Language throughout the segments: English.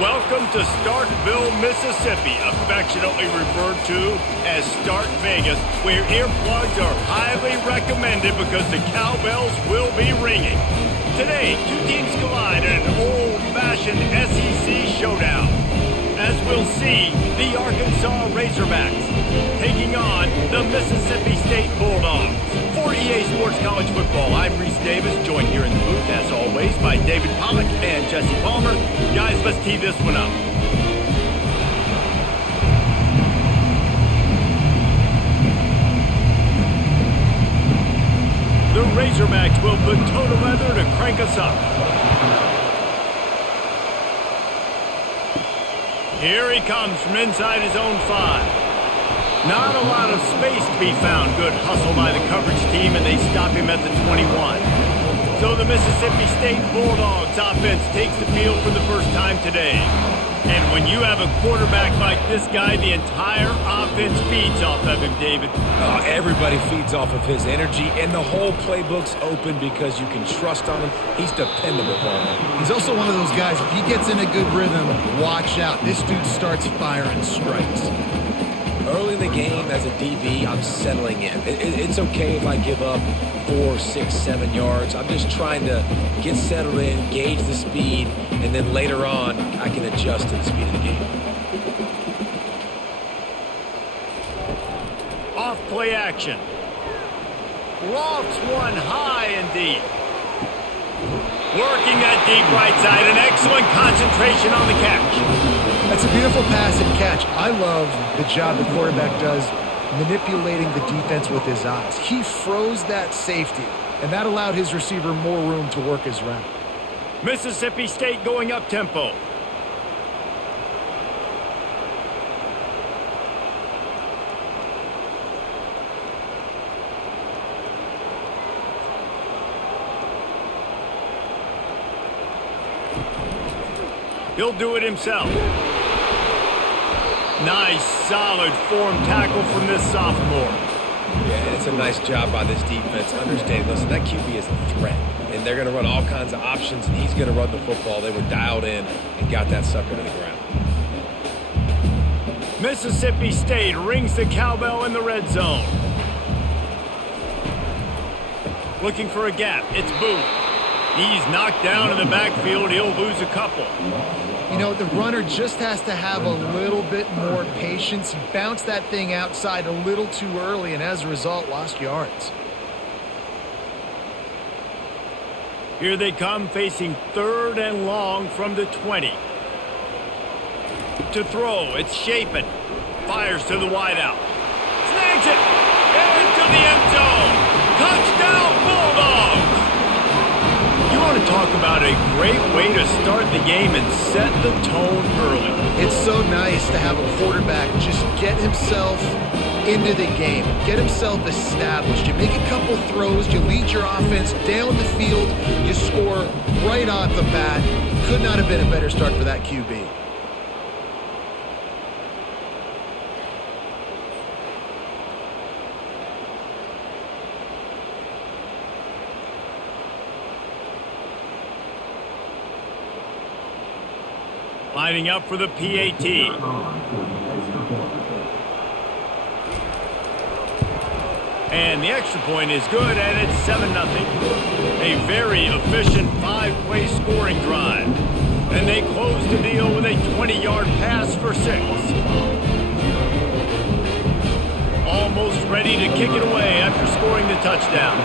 Welcome to Starkville, Mississippi, affectionately referred to as Stark Vegas, where earplugs are highly recommended because the cowbells will be ringing. Today, two teams collide in an old-fashioned SEC showdown. As we'll see, the Arkansas Razorbacks taking on the Mississippi State Bulldogs. For EA Sports College Football, I'm Reese Davis, joined here in the booth, as always, by David Pollack and Jesse Palmer. Guys, let's tee this one up. The Razorbacks will put toe to leather to crank us up. Here he comes from inside his own 5. Not a lot of space to be found. Good hustle by the coverage team, and they stop him at the 21. So the Mississippi State Bulldogs offense takes the field for the first time today. And when you have a quarterback like this guy, the entire offense feeds off of him, David. Everybody feeds off of his energy, and the whole playbook's open because you can trust on him. He's dependable, Palmer. He's also one of those guys, if he gets in a good rhythm, watch out. This dude starts firing strikes. Early in the game, as a DB, I'm settling in. It's okay if I give up 4, 6, 7 yards. I'm just trying to get settled in, gauge the speed, and then later on, I can adjust to the speed of the game. Off play action. Lofts one high and deep. Working that deep right side, an excellent concentration on the catch. That's a beautiful pass and catch. I love the job the quarterback does manipulating the defense with his eyes. He froze that safety, and that allowed his receiver more room to work his route. Mississippi State going up tempo. He'll do it himself. Nice, solid form tackle from this sophomore. Yeah, it's a nice job by this defense. Understanding, listen, that QB is a threat, and they're going to run all kinds of options, and he's going to run the football. They were dialed in and got that sucker to the ground. Mississippi State rings the cowbell in the red zone. Looking for a gap. It's Booth. He's knocked down in the backfield. He'll lose a couple. You know, the runner just has to have a little bit more patience. He bounced that thing outside a little too early, and as a result, lost yards. Here they come, facing 3rd and long from the 20. To throw, it's Shapen. Fires to the wideout. Snags it! Into the end zone! Touchdown, Bulldogs! You want to talk about a great way to start the game and set the tone early. It's so nice to have a quarterback just get himself into the game, get himself established. You make a couple throws, you lead your offense down the field, you score right off the bat. Could not have been a better start for that QB. Lining up for the PAT. And the extra point is good, and it's 7-0. A very efficient 5-play scoring drive. And they close the deal with a 20-yard pass for 6. Almost ready to kick it away after scoring the touchdown.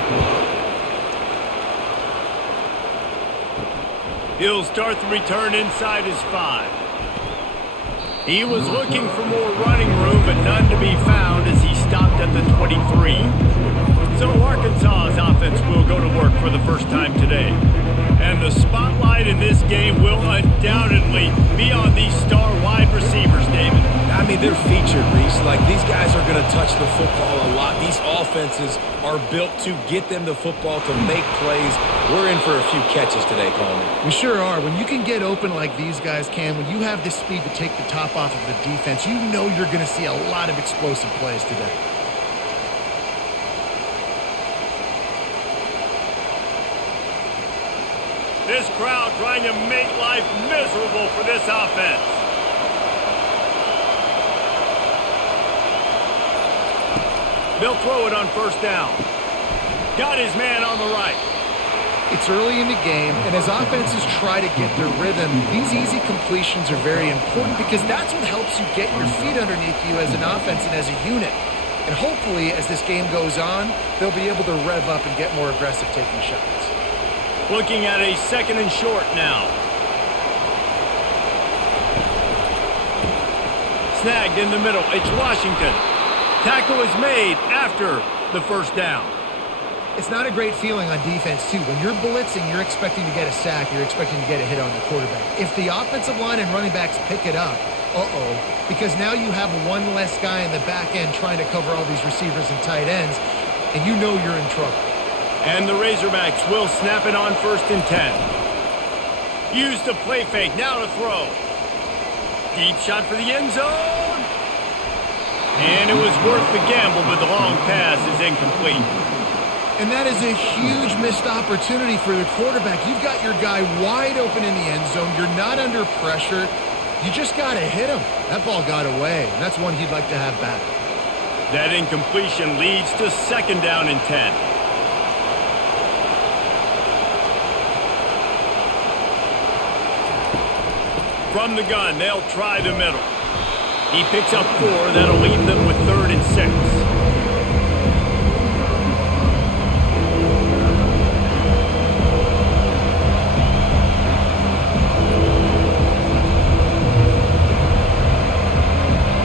He'll start the return inside his 5. He was looking for more running room, but none to be found as he stopped at the 23. So Arkansas's offense will go to work for the first time today. And the spotlight in this game will undoubtedly be on these star wide receivers, David. I mean, they're featured, Reese. Like, these guys are going to touch the football a lot. These offenses are built to get them the football, to make plays. We're in for a few catches today, Coleman. We sure are. When you can get open like these guys can, when you have the speed to take the top off of the defense, you know you're going to see a lot of explosive plays today. This crowd trying to make life unanswerable for this offense. They'll throw it on first down. Got his man on the right. It's early in the game, and as offenses try to get their rhythm, these easy completions are very important because that's what helps you get your feet underneath you as an offense and as a unit. And hopefully, as this game goes on, they'll be able to rev up and get more aggressive taking shots. Looking at a 2nd and short now. Snagged in the middle. It's Washington. Tackle is made after the first down. It's not a great feeling on defense, too. When you're blitzing, you're expecting to get a sack. You're expecting to get a hit on the quarterback. If the offensive line and running backs pick it up, because now you have one less guy in the back end trying to cover all these receivers and tight ends, and you know you're in trouble. And the Razorbacks will snap it on 1st and 10. Use the play fake. Now to throw. Deep shot for the end zone. And it was worth the gamble, but the long pass is incomplete. And that is a huge missed opportunity for the quarterback. You've got your guy wide open in the end zone. You're not under pressure. You just got to hit him. That ball got away, and that's one he'd like to have back. That incompletion leads to 2nd down and 10. From the gun, they'll try the middle. He picks up 4. That'll leave them with 3rd and 6.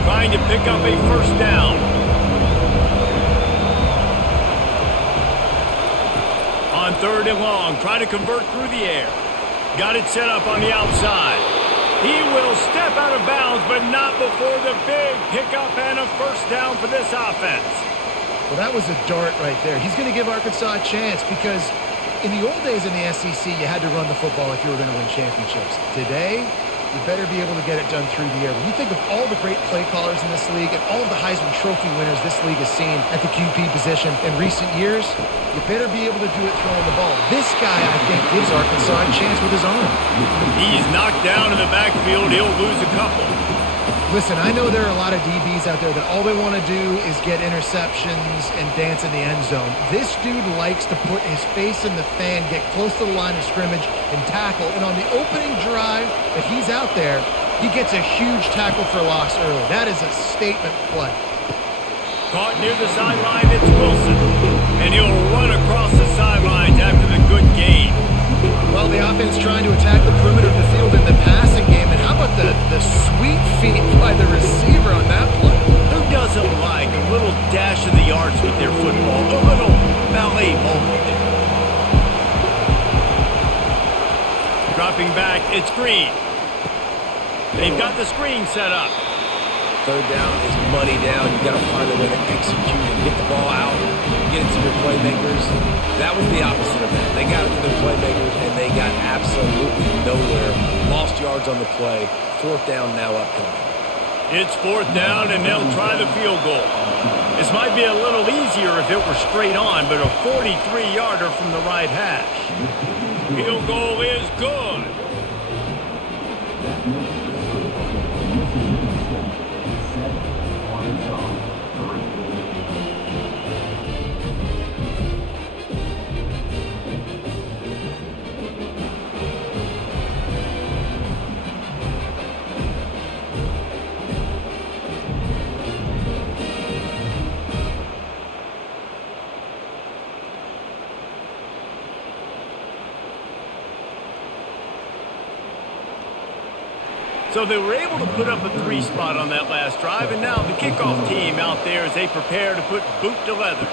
Trying to pick up a 1st down. On 3rd and long, trying to convert through the air. Got it set up on the outside. He will step out of bounds, but not before the big pickup and a 1st down for this offense. Well, that was a dart right there. He's going to give Arkansas a chance because in the old days in the SEC, you had to run the football if you were going to win championships. Today, you better be able to get it done through the air. When you think of all the great play callers in this league and all of the Heisman Trophy winners this league has seen at the QB position in recent years, you better be able to do it throwing the ball. This guy, I think, gives Arkansas a chance with his arm. He's knocked down in the backfield. He'll lose a couple. Listen, I know there are a lot of DBs out there that all they want to do is get interceptions and dance in the end zone. This dude likes to put his face in the fan, get close to the line of scrimmage, and tackle. And on the opening drive that he's out there, he gets a huge tackle for loss early. That is a statement play. Caught near the sideline, it's Wilson. And he'll run across the sidelines after the good gain. Well, the offense trying to attack the perimeter of the field in the passing game. And how about the sweet feet by the receiver on that play? Who doesn't like a little dash of the yards with their football? A little ballet moment. Dropping back, it's Green. They've got the screen set up. 3rd down is money down. You got to find a way to execute and get the ball out, get it to your playmakers. That was the opposite of that. They got it to their playmakers, and they got absolutely nowhere. Lost yards on the play. 4th down now upcoming. It's 4th down, and they'll try the field goal. This might be a little easier if it were straight on, but a 43-yarder from the right hash. Field goal is good. So they were able to put up a 3 spot on that last drive, and now the kickoff team out there as they prepare to put boot to leather.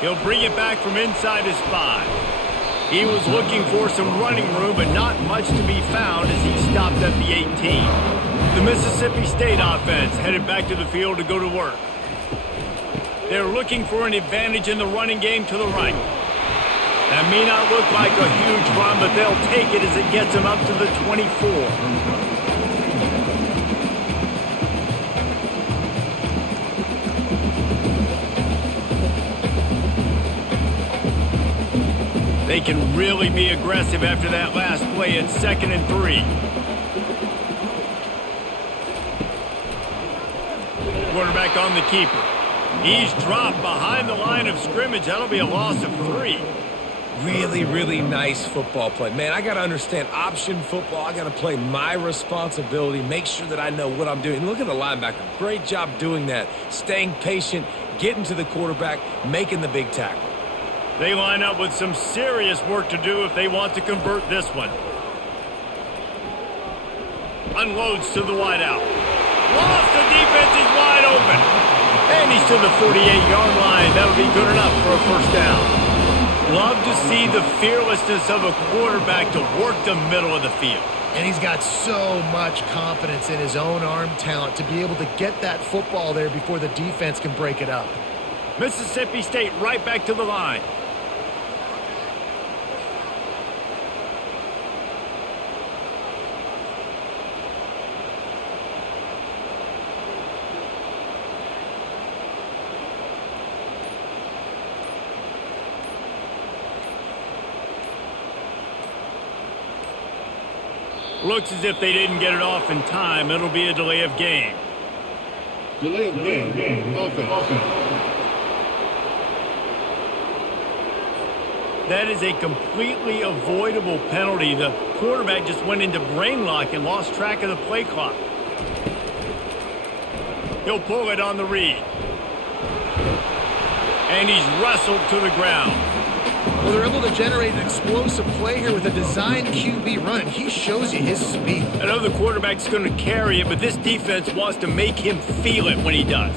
He'll bring it back from inside his 5. He was looking for some running room, but not much to be found as he stopped at the 18. The Mississippi State offense headed back to the field to go to work. They're looking for an advantage in the running game to the right. That may not look like a huge run, but they'll take it as it gets them up to the 24. They can really be aggressive after that last play at 2nd and 3. back on the keeper. He's dropped behind the line of scrimmage. That'll be a loss of 3. Really, really nice football play. Man, I got to understand option football. I got to play my responsibility, make sure that I know what I'm doing. Look at the linebacker. Great job doing that. Staying patient, getting to the quarterback, making the big tackle. They line up with some serious work to do if they want to convert this one. Unloads to the wideout. Lost, the defense is wide open. And he's to the 48-yard line. That'll be good enough for a first down. Love to see the fearlessness of a quarterback to work the middle of the field. And he's got so much confidence in his own arm talent to be able to get that football there before the defense can break it up. Mississippi State right back to the line. Looks as if they didn't get it off in time. It'll be a delay of game. Delay of game. Offense. That is a completely avoidable penalty. The quarterback just went into brain lock and lost track of the play clock. He'll pull it on the read. And he's wrestled to the ground. Well, they're able to generate an explosive play here with a design QB run. He shows you his speed. I know the quarterback's going to carry it, but this defense wants to make him feel it when he does.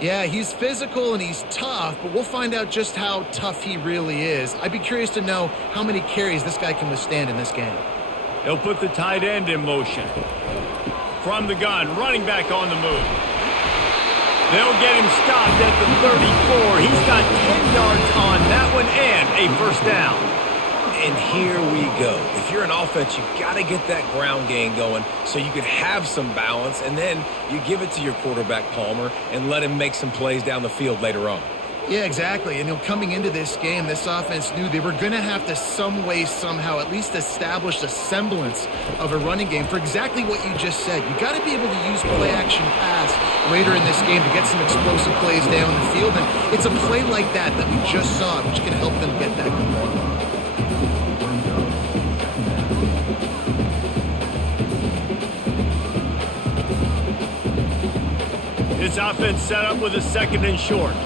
Yeah, he's physical and he's tough, but we'll find out just how tough he really is. I'd be curious to know how many carries this guy can withstand in this game. They'll put the tight end in motion. From the gun, running back on the move. They'll get him stopped at the 34. He's got 10 yards on that one and a first down. And here we go. If you're an offense, you got to get that ground game going so you can have some balance, and then you give it to your quarterback, Palmer, and let him make some plays down the field later on. Yeah, exactly. And coming into this game, this offense knew they were going to have to some way, somehow, at least establish a semblance of a running game for exactly what you just said. You got to be able to use play-action pass later in this game to get some explosive plays down the field. And it's a play like that we just saw, which can help them get that going. This offense set up with a 2nd and short.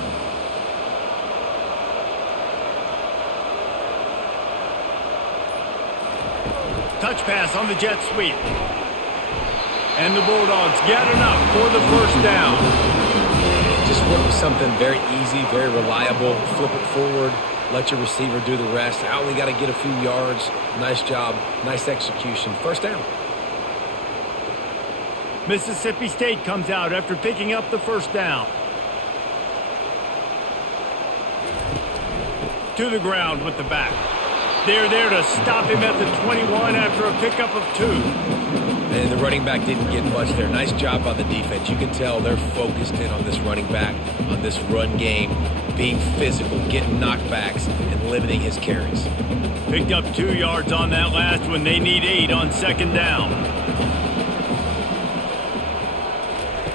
Touch pass on the jet sweep. And the Bulldogs get enough for the first down. Just work with something very easy, very reliable. Flip it forward. Let your receiver do the rest. I only got to get a few yards. Nice job. Nice execution. First down. Mississippi State comes out after picking up the first down. To the ground with the back. They're there to stop him at the 21 after a pickup of 2. And the running back didn't get much there. Nice job by the defense. You can tell they're focused in on this running back, on this run game, being physical, getting knockbacks, and limiting his carries. Picked up 2 yards on that last one. They need 8 on 2nd down.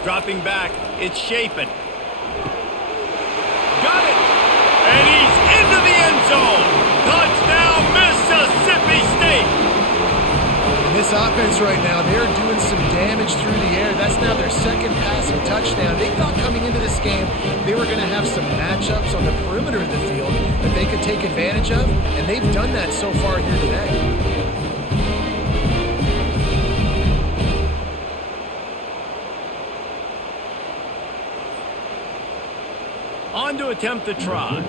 Dropping back, it's Shapen. Got it! And he's into the end zone! Touchdown, Mississippi State! And this offense right now, they're doing some damage through the air. That's now their 2nd passing touchdown. They thought coming into this game they were going to have some matchups on the perimeter of the field that they could take advantage of, and they've done that so far here today. On to attempt the try.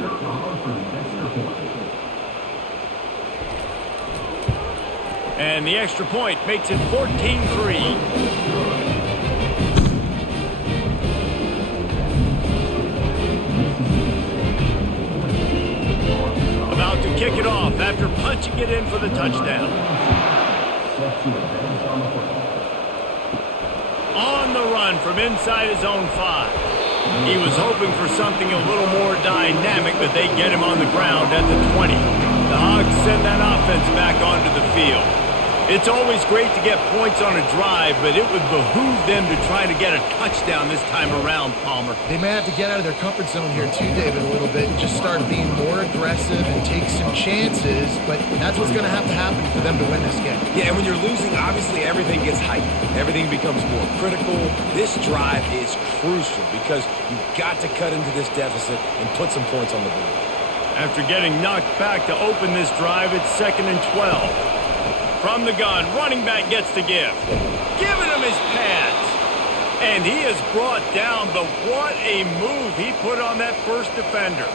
And the extra point makes it 14-3. About to kick it off after punching it in for the touchdown. On the run from inside his own 5. He was hoping for something a little more dynamic, but they get him on the ground at the 20. The Hogs send that offense back onto the field. It's always great to get points on a drive, but it would behoove them to try to get a touchdown this time around, Palmer. They may have to get out of their comfort zone here too, David, a little bit and just start being more aggressive and take some chances, but that's what's going to happen for them to win this game. Yeah, and when you're losing, obviously everything gets heightened. Everything becomes more critical. This drive is crucial because you've got to cut into this deficit and put some points on the board. After getting knocked back to open this drive, it's 2nd and 12. From the gun, running back gets the give. Giving him his pads. And he is brought down, but what a move he put on that first defender.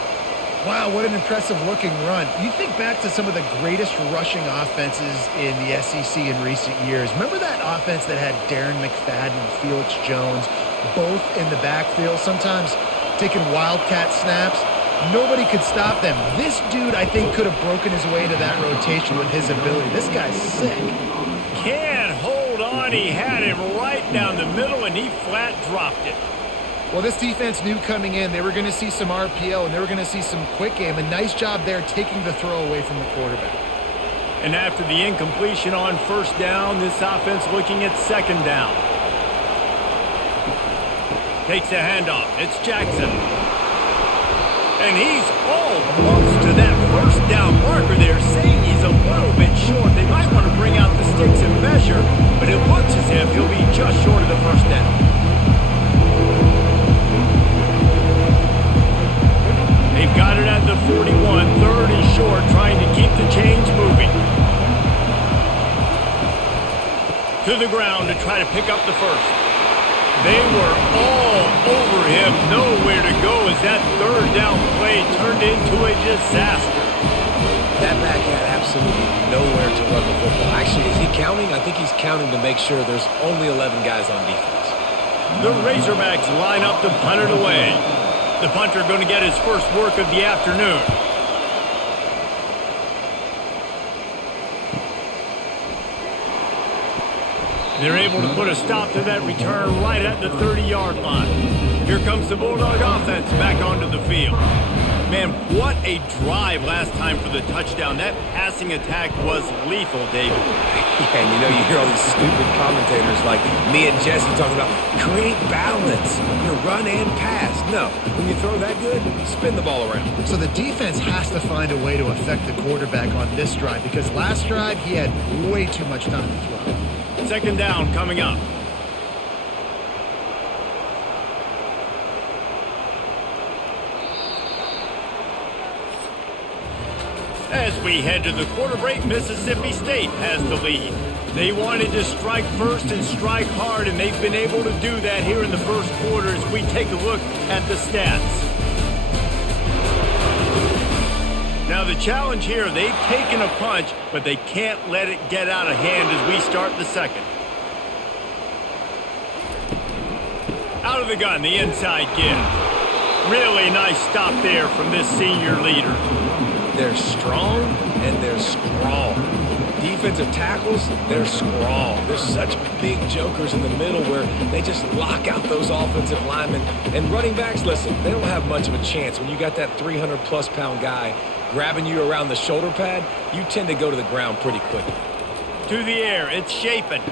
Wow, what an impressive-looking run. You think back to some of the greatest rushing offenses in the SEC in recent years. Remember that offense that had Darren McFadden and Felix Jones both in the backfield, sometimes taking wildcat snaps? Nobody could stop them. This dude, I think, could have broken his way into that rotation with his ability. This guy's sick. Can't hold on. He had it right down the middle, and he flat dropped it. Well, this defense knew coming in they were going to see some RPO, and they were going to see some quick game. A nice job there taking the throw away from the quarterback. And after the incompletion on first down, this offense looking at 2nd down. Takes the handoff. It's Jackson. And he's almost to that first down marker there, saying he's a little bit short. They might want to bring out the sticks and measure, but it looks as if he'll be just short of the first down. They've got it at the 41, 3rd and short, trying to keep the chains moving. To the ground to try to pick up the first. They were all over him, nowhere to go as that 3rd down play turned into a disaster. That back had absolutely nowhere to run the football. Actually, is he counting? I think he's counting to make sure there's only 11 guys on defense. The Razorbacks line up to punt it away. The punter going to get his first work of the afternoon. They're able to put a stop to that return right at the 30-yard line. Here comes the Bulldog offense back onto the field. Man, what a drive last time for the touchdown. That passing attack was lethal, David. Yeah, and you know, you hear all these stupid commentators like me and Jesse talking about create balance, run and pass. No, when you throw that good, spin the ball around. So the defense has to find a way to affect the quarterback on this drive because last drive he had way too much time to throw. 2nd down coming up. As we head to the quarter break, Mississippi State has the lead. They wanted to strike first and strike hard, and they've been able to do that here in the first quarter as we take a look at the stats. Now the challenge here, they've taken a punch, but they can't let it get out of hand as we start the second. Out of the gun, the inside give. Really nice stop there from this senior leader. They're strong and they're strong. Defensive tackles, they're strong. There's such big jokers in the middle where they just lock out those offensive linemen. And running backs, listen, they don't have much of a chance. When you got that 300-plus pound guy grabbing you around the shoulder pad, you tend to go to the ground pretty quickly. To the air, it's Shapen.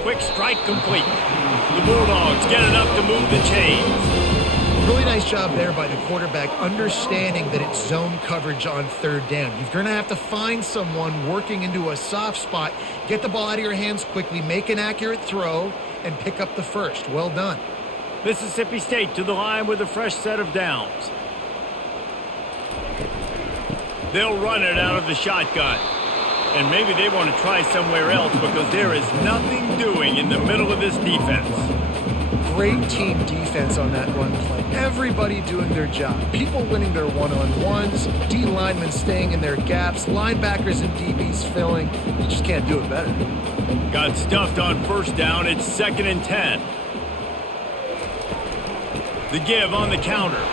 Quick strike complete. The Bulldogs get it up to move the chains. Really nice job there by the quarterback, understanding that it's zone coverage on 3rd down. You're going to have to find someone working into a soft spot, get the ball out of your hands quickly, make an accurate throw, and pick up the first. Well done. Mississippi State to the line with a fresh set of downs. They'll run it out of the shotgun. And maybe they want to try somewhere else because there is nothing doing in the middle of this defense. Great team defense on that run play. Everybody doing their job. People winning their one-on-ones, D linemen staying in their gaps, linebackers and DBs filling. You just can't do it better. Got stuffed on first down. It's 2nd and 10. The give on the counter.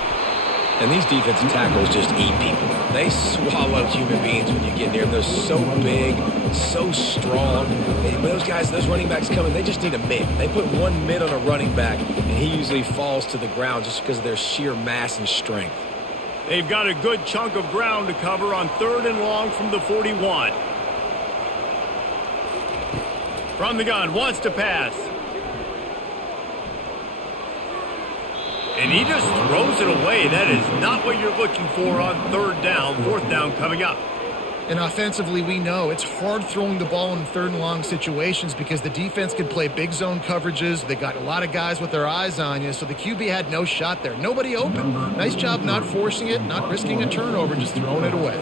And these defensive tackles just eat people. They swallow human beings when you get near them. They're so big, so strong. And when those guys, those running backs come in, they just need a mid. They put one mid on a running back, and he usually falls to the ground just because of their sheer mass and strength. They've got a good chunk of ground to cover on 3rd and long from the 41. From the gun, wants to pass. And he just throws it away. That is not what you're looking for on third down. Fourth down coming up. And offensively, we know it's hard throwing the ball in third and long situations because the defense can play big zone coverages. They got a lot of guys with their eyes on you, so the QB had no shot there. Nobody open. Nice job not forcing it, not risking a turnover, just throwing it away.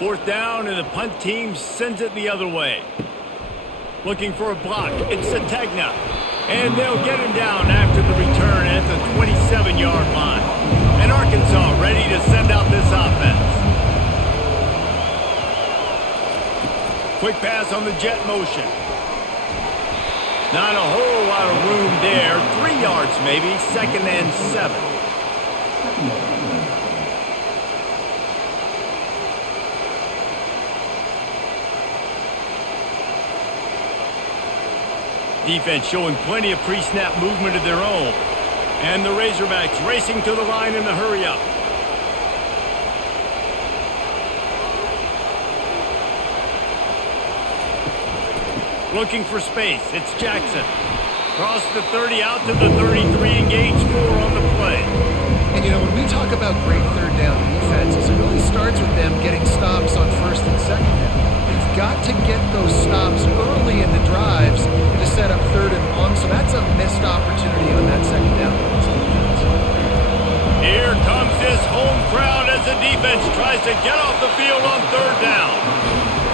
Fourth down, and the punt team sends it the other way. Looking for a block. It's Sategna. And they'll get him down after the return at the 27-yard line. And Arkansas ready to send out this offense. Quick pass on the jet motion. Not a whole lot of room there. 3 yards maybe. 2nd and 7. Defense showing plenty of pre-snap movement of their own. And the Razorbacks racing to the line in the hurry-up. Looking for space. It's Jackson. Cross the 30 out to the 33. Engage 4 on the play. And, you know, when we talk about great third down defenses, it really starts with them getting stops on first and second down. You've got to get those stops early in the drives to set up third and long, so that's a missed opportunity on that second down. Here comes this home crowd as the defense tries to get off the field on third down.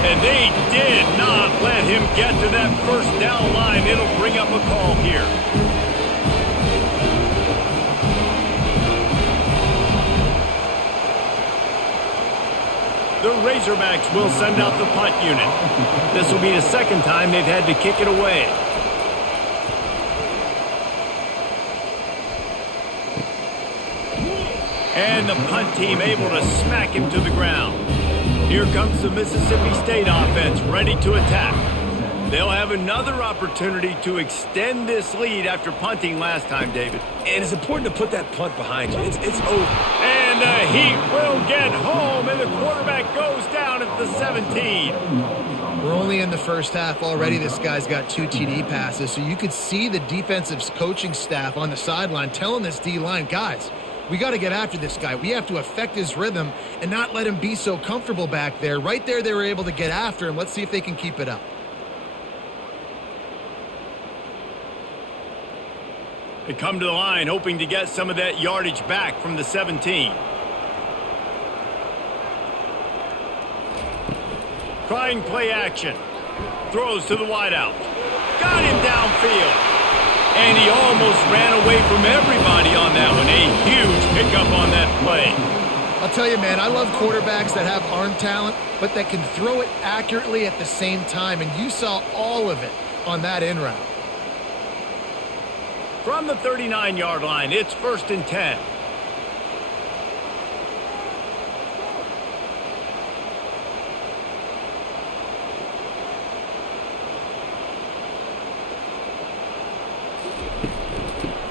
And they did not let him get to that first down line. It'll bring up a call here. The Razorbacks will send out the punt unit. This will be the second time they've had to kick it away. And the punt team able to smack him to the ground. Here comes the Mississippi State offense ready to attack. They'll have another opportunity to extend this lead after punting last time, David. And it's important to put that punt behind you. It's over. And the Heat will get home, and the quarterback goes down at the 17. We're only in the first half already. This guy's got 2 TD passes, so you could see the defensive coaching staff on the sideline telling this D-line, guys, we got to get after this guy. We have to affect his rhythm and not let him be so comfortable back there. Right there, they were able to get after him. Let's see if they can keep it up. They come to the line hoping to get some of that yardage back from the 17. Trying play action. Throws to the wideout. Got him downfield. And he almost ran away from everybody on that one. A huge pickup on that play. I'll tell you, man, I love quarterbacks that have arm talent, but that can throw it accurately at the same time. And you saw all of it on that in route. From the 39-yard line, it's 1st and 10.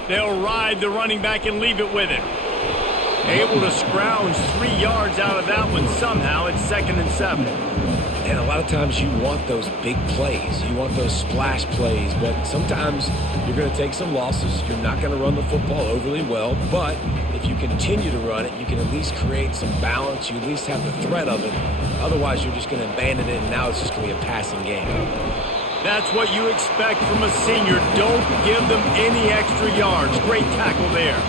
They'll ride the running back and leave it with him. Able to scrounge 3 yards out of that one somehow. It's 2nd and 7. And a lot of times you want those big plays. You want those splash plays. But sometimes you're going to take some losses. You're not going to run the football overly well. But if you continue to run it, you can at least create some balance. You at least have the threat of it. Otherwise, you're just going to abandon it, and now it's just going to be a passing game. That's what you expect from a senior. Don't give them any extra yards. Great tackle there.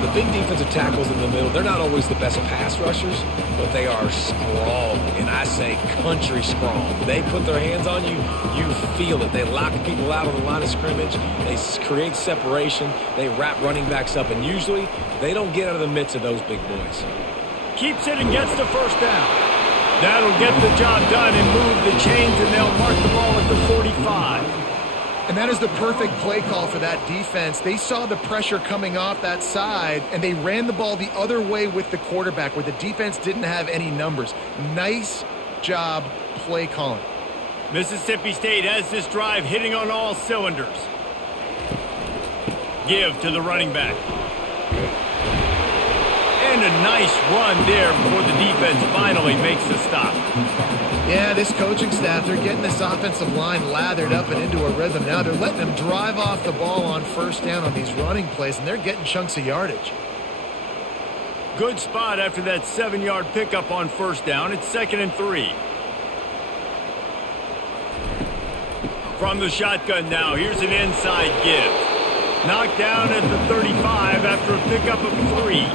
The big defensive tackles in the middle, they're not always the best pass rushers, but they are strong, and I say country strong. They put their hands on you, you feel it. They lock people out on the line of scrimmage. They create separation. They wrap running backs up, and usually they don't get out of the midst of those big boys. Keeps it and gets the first down. That'll get the job done and move the chains, and they'll mark the ball at the 45. And that is the perfect play call for that defense. They saw the pressure coming off that side, and they ran the ball the other way with the quarterback where the defense didn't have any numbers. Nice job play calling. Mississippi State has this drive hitting on all cylinders. Give to the running back. And a nice run there before the defense finally makes the stop. Yeah, this coaching staff, they're getting this offensive line lathered up and into a rhythm. Now they're letting them drive off the ball on first down on these running plays, and they're getting chunks of yardage. Good spot after that 7-yard pickup on first down. It's 2nd and 3. From the shotgun now, here's an inside give. Knocked down at the 35 after a pickup of 3.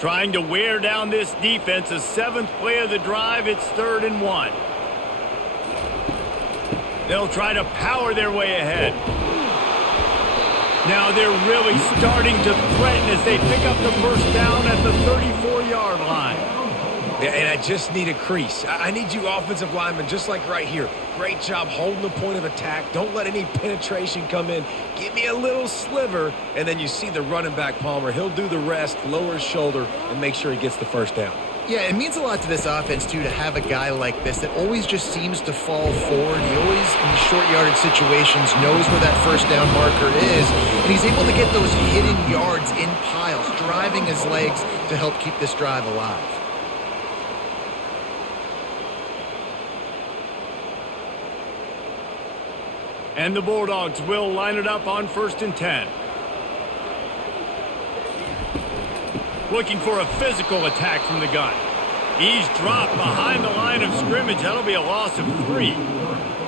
Trying to wear down this defense. A 7th play of the drive. It's 3rd and 1. They'll try to power their way ahead. Now they're really starting to threaten as they pick up the first down at the 34-yard line. Yeah, and I just need a crease. I need you offensive linemen, just like right here. Great job holding the point of attack. Don't let any penetration come in. Give me a little sliver, and then you see the running back, Palmer. He'll do the rest, lower his shoulder, and make sure he gets the first down. Yeah, it means a lot to this offense, too, to have a guy like this that always just seems to fall forward. He always, in these short yardage situations, knows where that first down marker is, and he's able to get those hidden yards in piles, driving his legs to help keep this drive alive. And the Bulldogs will line it up on 1st and 10. Looking for a physical attack from the gun. He's dropped behind the line of scrimmage. That'll be a loss of 3.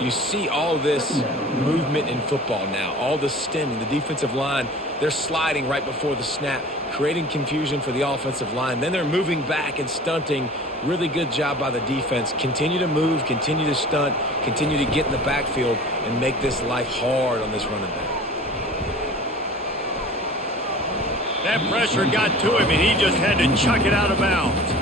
You see all this movement in football now, all the stemming, the defensive line, they're sliding right before the snap, creating confusion for the offensive line. Then they're moving back and stunting. Really good job by the defense. Continue to move, continue to stunt, continue to get in the backfield and make this life hard on this running back. That pressure got to him, and he just had to chuck it out of bounds.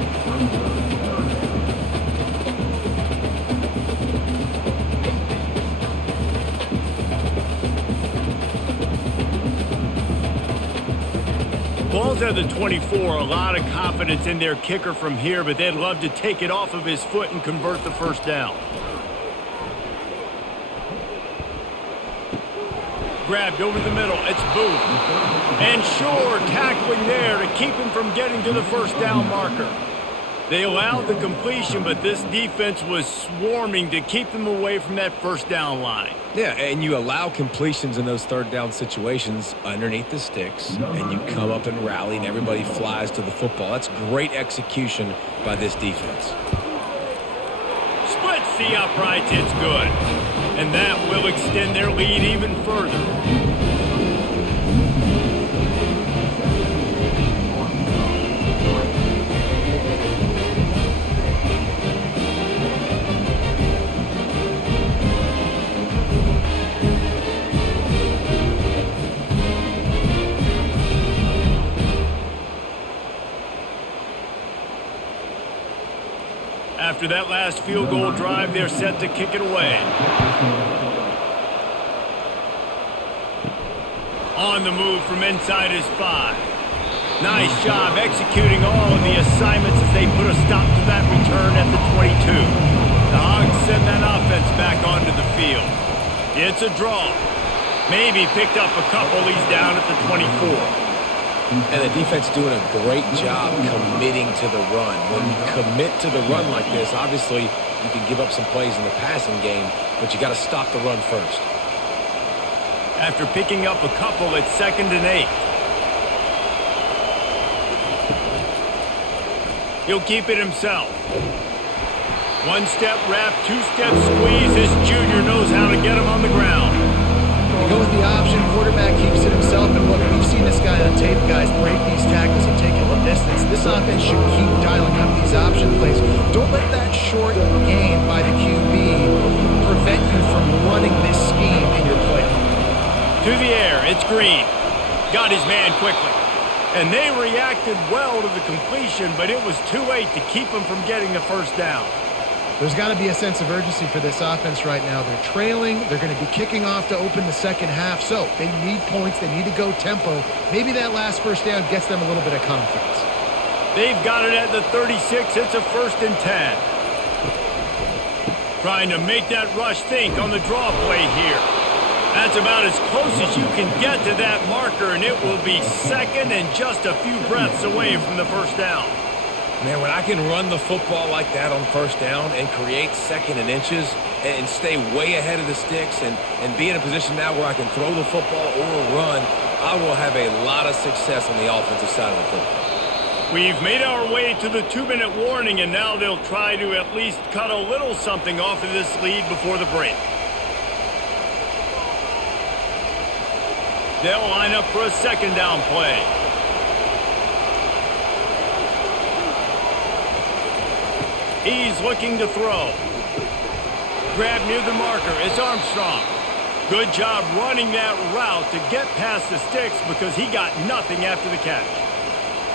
Ball's at the 24. A lot of confidence in their kicker from here, but they'd love to take it off of his foot and convert the first down. Grabbed over the middle. It's Booth. And Shore tackling there to keep him from getting to the first down marker. They allowed the completion, but this defense was swarming to keep them away from that first down line. Yeah, and you allow completions in those third down situations underneath the sticks, and you come up and rally, and everybody flies to the football. That's great execution by this defense. Splits the uprights. It's good. And that will extend their lead even further. After that last field goal drive, they're set to kick it away. On the move from inside his 5. Nice job executing all of the assignments as they put a stop to that return at the 22. The Hogs send that offense back onto the field. It's a draw. Maybe picked up a couple. He's down at the 24. And the defense doing a great job committing to the run. When you commit to the run like this, obviously you can give up some plays in the passing game, but you got to stop the run first. After picking up a couple, it's 2nd and 8. He'll keep it himself. One-step wrap, two-step squeeze. This junior knows how to get him on the ground. You go with the option, quarterback keeps it himself, and look, we've seen this guy on tape, guys, break these tackles and take it the distance. This offense should keep dialing up these option plays. Don't let that short gain by the QB prevent you from running this scheme in your play. To the air, it's Green. Got his man quickly. And they reacted well to the completion, but it was too late to keep him from getting the first down. There's got to be a sense of urgency for this offense right now. They're trailing. They're going to be kicking off to open the second half. So they need points. They need to go tempo. Maybe that last first down gets them a little bit of confidence. They've got it at the 36. It's a 1st and 10. Trying to make that rush think on the draw play here. That's about as close as you can get to that marker, and it will be second and just a few breaths away from the first down. Man, when I can run the football like that on first down and create second and inches and stay way ahead of the sticks and be in a position now where I can throw the football or run, I will have a lot of success on the offensive side of the football. We've made our way to the 2-minute warning, and now they'll try to at least cut a little something off of this lead before the break. They'll line up for a second down play. He's looking to throw. Grab near the marker. It's Armstrong. Good job running that route to get past the sticks because he got nothing after the catch.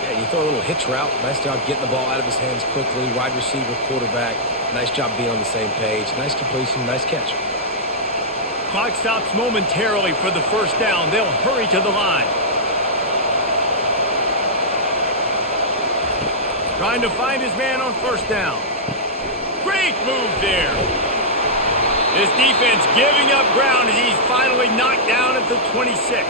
Yeah, you throw a little hitch route. Nice job getting the ball out of his hands quickly. Wide receiver, quarterback. Nice job being on the same page. Nice completion, nice catch. Clock stops momentarily for the first down. They'll hurry to the line. Trying to find his man on first down. Great move there. This defense giving up ground as he's finally knocked down at the 26.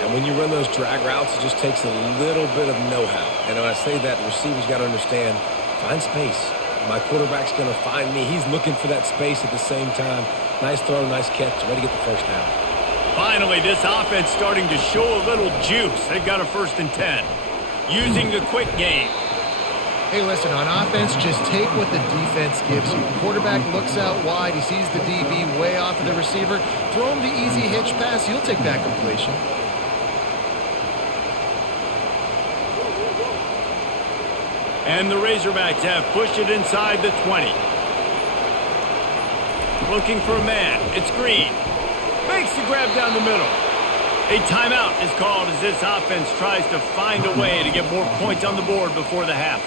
And when you run those drag routes, it just takes a little bit of know-how. And when I say that, the receiver's got to understand, find space. My quarterback's going to find me. He's looking for that space at the same time. Nice throw, nice catch. Way to get the first down. Finally, this offense starting to show a little juice. They've got a 1st and 10. Using the quick game. Hey, listen, on offense, just take what the defense gives you. Quarterback looks out wide. He sees the DB way off of the receiver. Throw him the easy hitch pass. He'll take that completion. And the Razorbacks have pushed it inside the 20. Looking for a man. It's Green. Makes the grab down the middle. A timeout is called as this offense tries to find a way to get more points on the board before the half.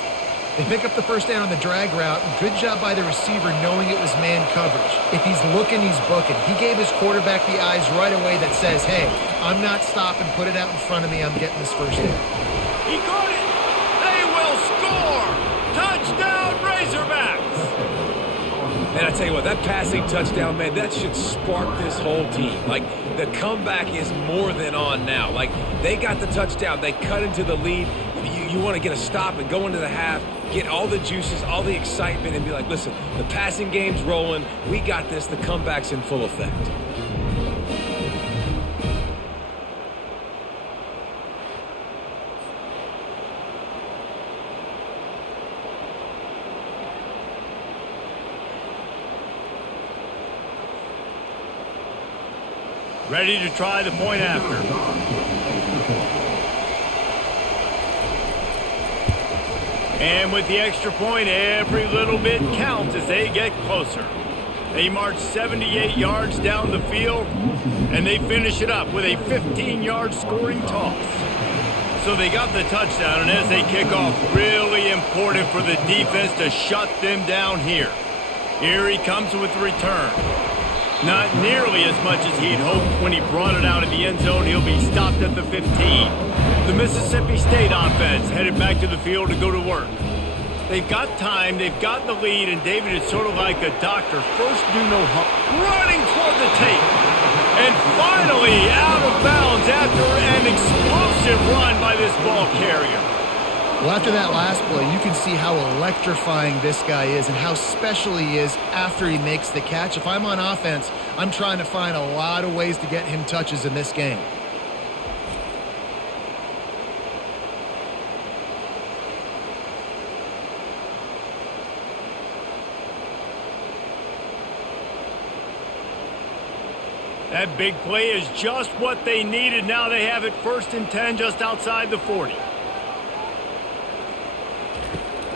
They pick up the first down on the drag route. Good job by the receiver knowing it was man coverage. If he's looking, he's booking. He gave his quarterback the eyes right away that says, hey, I'm not stopping. Put it out in front of me. I'm getting this first down. He caught it. They will score. Touchdown, Razorbacks. And I tell you what, that passing touchdown, man, that should spark this whole team. Like, the comeback is more than on now. Like, they got the touchdown. They cut into the lead. You want to get a stop and go into the half, get all the juices, all the excitement, and be like, listen, the passing game's rolling. We got this. The comeback's in full effect. Ready to try the point after. And with the extra point, every little bit counts as they get closer. They march 78 yards down the field, and they finish it up with a 15-yard scoring toss. So they got the touchdown, and as they kick off, really important for the defense to shut them down here. Here he comes with the return. Not nearly as much as he'd hoped when he brought it out of the end zone. He'll be stopped at the 15. The Mississippi State offense headed back to the field to go to work. They've got time, they've got the lead, and David is sort of like a doctor. First, do no harm. Running toward the tape. And finally out of bounds after an explosive run by this ball carrier. Well, after that last play, you can see how electrifying this guy is and how special he is after he makes the catch. If I'm on offense, I'm trying to find a lot of ways to get him touches in this game. That big play is just what they needed. Now they have it 1st and 10 just outside the 40.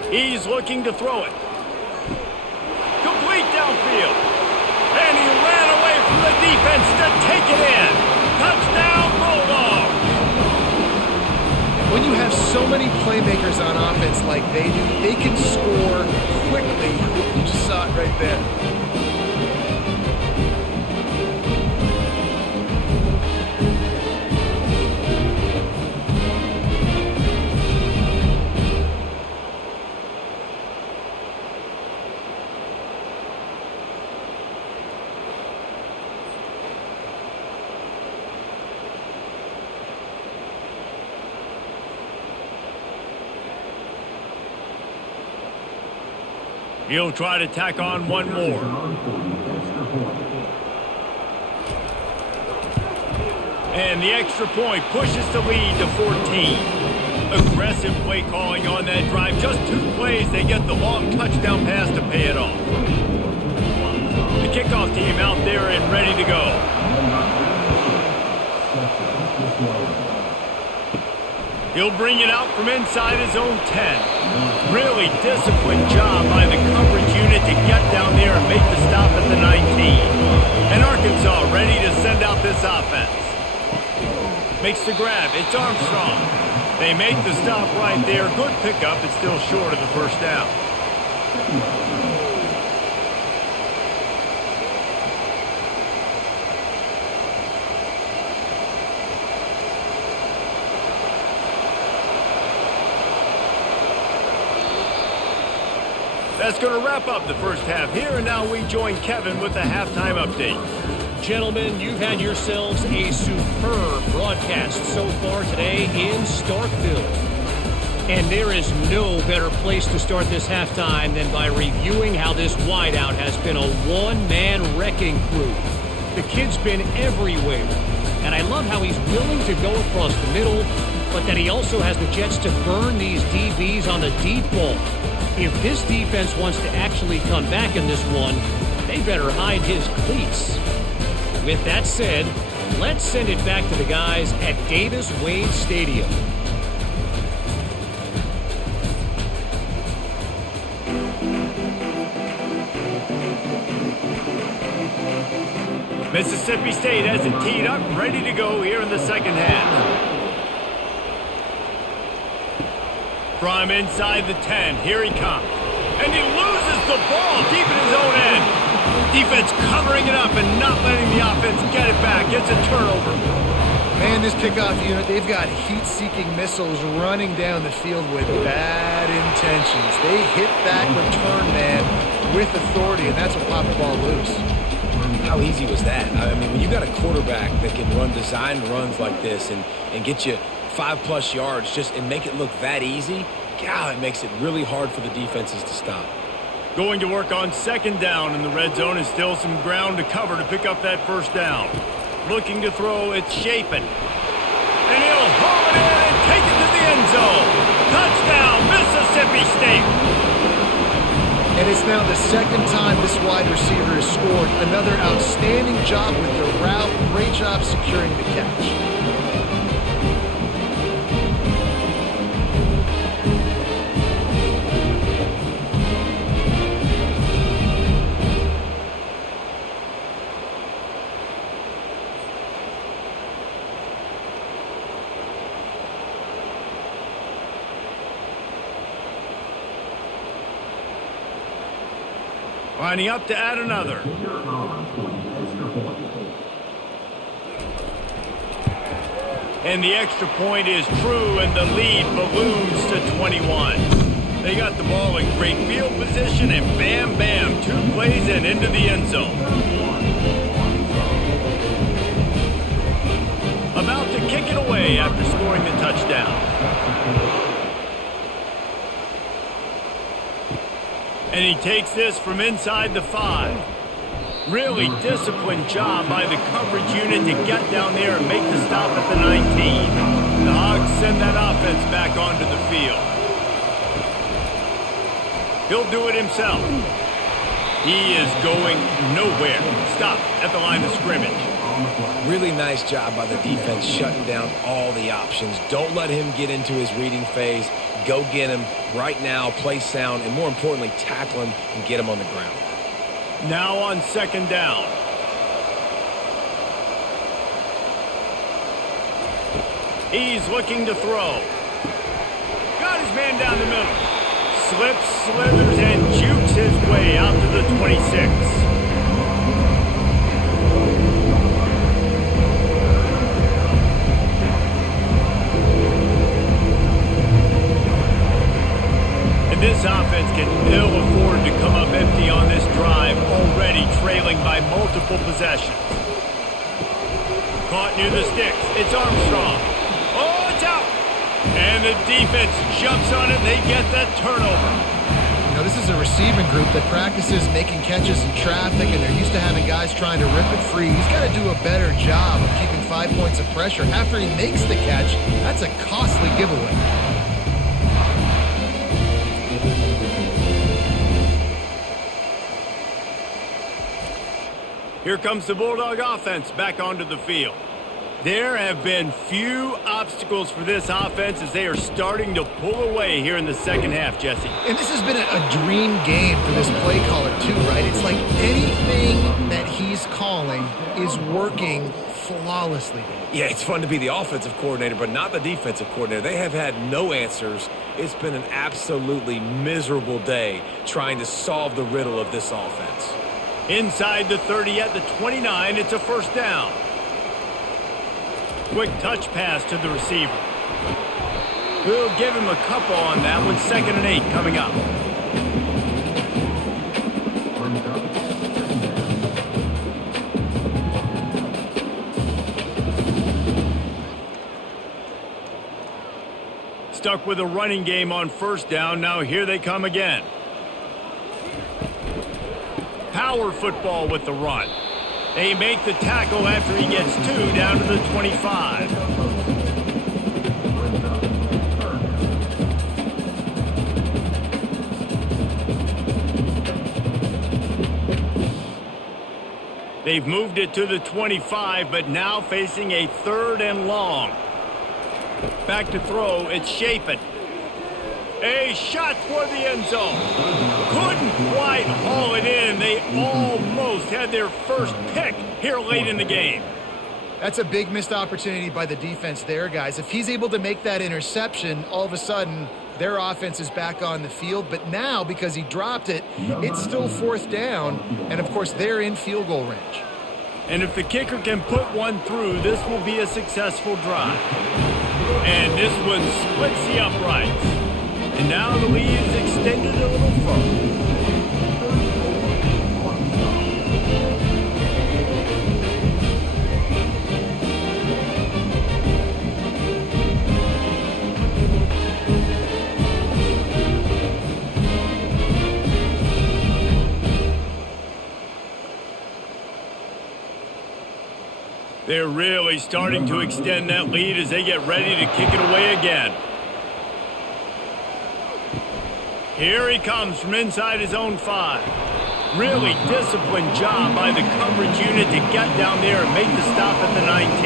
He's looking to throw it. Complete downfield. And he ran away from the defense to take it in. Touchdown, Bulldogs. When you have so many playmakers on offense like they do, they can score quickly. You just saw it right there. He'll try to tack on one more. And the extra point pushes the lead to 14. Aggressive play calling on that drive. Just 2 plays, they get the long touchdown pass to pay it off. The kickoff team out there and ready to go. He'll bring it out from inside his own 10. Really disciplined job by the coverage unit to get down there and make the stop at the 19. And Arkansas ready to send out this offense. Makes the grab. It's Armstrong. They make the stop right there. Good pickup. It's still short of the first down. That's going to wrap up the first half here, and now we join Kevin with the halftime update. Gentlemen, you've had yourselves a superb broadcast so far today in Starkville. And there is no better place to start this halftime than by reviewing how this wideout has been a one-man wrecking crew. The kid's been everywhere, and I love how he's willing to go across the middle, but that he also has the jets to burn these DBs on the deep ball. If this defense wants to actually come back in this one, they better hide his cleats. With that said, let's send it back to the guys at Davis Wade Stadium. Mississippi State has it teed up, ready to go here in the second half. From inside the 10, here he comes. And he loses the ball deep in his own end. Defense covering it up and not letting the offense get it back. It's a turnover. Man, this kickoff unit, they've got heat-seeking missiles running down the field with bad intentions. They hit that return man with authority, and that's what popped the ball loose. How easy was that? I mean, when you got a quarterback that can run design runs like this and get you 5+ yards and make it look that easy, God, it makes it really hard for the defenses to stop. Going to work on second down in the red zone is still some ground to cover to pick up that first down. Looking to throw, it's Shapen. And he'll haul it in and take it to the end zone. Touchdown, Mississippi State. And it's now the second time this wide receiver has scored. Another outstanding job with the route. Great job securing the catch. Lining up to add another. And the extra point is true, and the lead balloons to 21. They got the ball in great field position, and bam, bam, 2 plays and into the end zone. About to kick it away after scoring the touchdown. And he takes this from inside the 5. Really disciplined job by the coverage unit to get down there and make the stop at the 19. The Hogs send that offense back onto the field. He'll do it himself. He is going nowhere. Stop at the line of scrimmage. Really nice job by the defense shutting down all the options. Don't let him get into his reading phase. Go get him right now, play sound, and more importantly, tackle him and get him on the ground. Now on second down. He's looking to throw. Got his man down the middle. Slips, slithers, and jukes his way out to the 26. This offense can ill afford to come up empty on this drive, already trailing by multiple possessions. Caught near the sticks. It's Armstrong. Oh, it's out. And the defense jumps on it. They get that turnover. You know, this is a receiving group that practices making catches in traffic, and they're used to having guys trying to rip it free. He's got to do a better job of keeping 5 points of pressure. After he makes the catch, that's a costly giveaway. Here comes the Bulldog offense back onto the field. There have been few obstacles for this offense as they are starting to pull away here in the second half, Jesse. And this has been a dream game for this play caller too, right? It's like anything that he's calling is working flawlessly. Yeah, it's fun to be the offensive coordinator, but not the defensive coordinator. They have had no answers. It's been an absolutely miserable day trying to solve the riddle of this offense. Inside the 30 at the 29, it's a first down. Quick touch pass to the receiver. We'll give him a couple on that one. 2nd and 8 coming up. Stuck with a running game on first down. Now here they come again. Power football with the run. They make the tackle after he gets 2 down to the 25. They've moved it to the 25, but now facing a 3rd and long. Back to throw, it's Chapin. A shot toward the end zone. Couldn't quite haul it in. They almost had their first pick here late in the game. That's a big missed opportunity by the defense there, guys. If he's able to make that interception, all of a sudden their offense is back on the field. But now, because he dropped it, it's still 4th down. And, of course, they're in field goal range. And if the kicker can put one through, this will be a successful drive. And this one splits the uprights. And now the lead is extended a little further. They're really starting to extend that lead as they get ready to kick it away again. Here he comes from inside his own 5. Really disciplined job by the coverage unit to get down there and make the stop at the 19.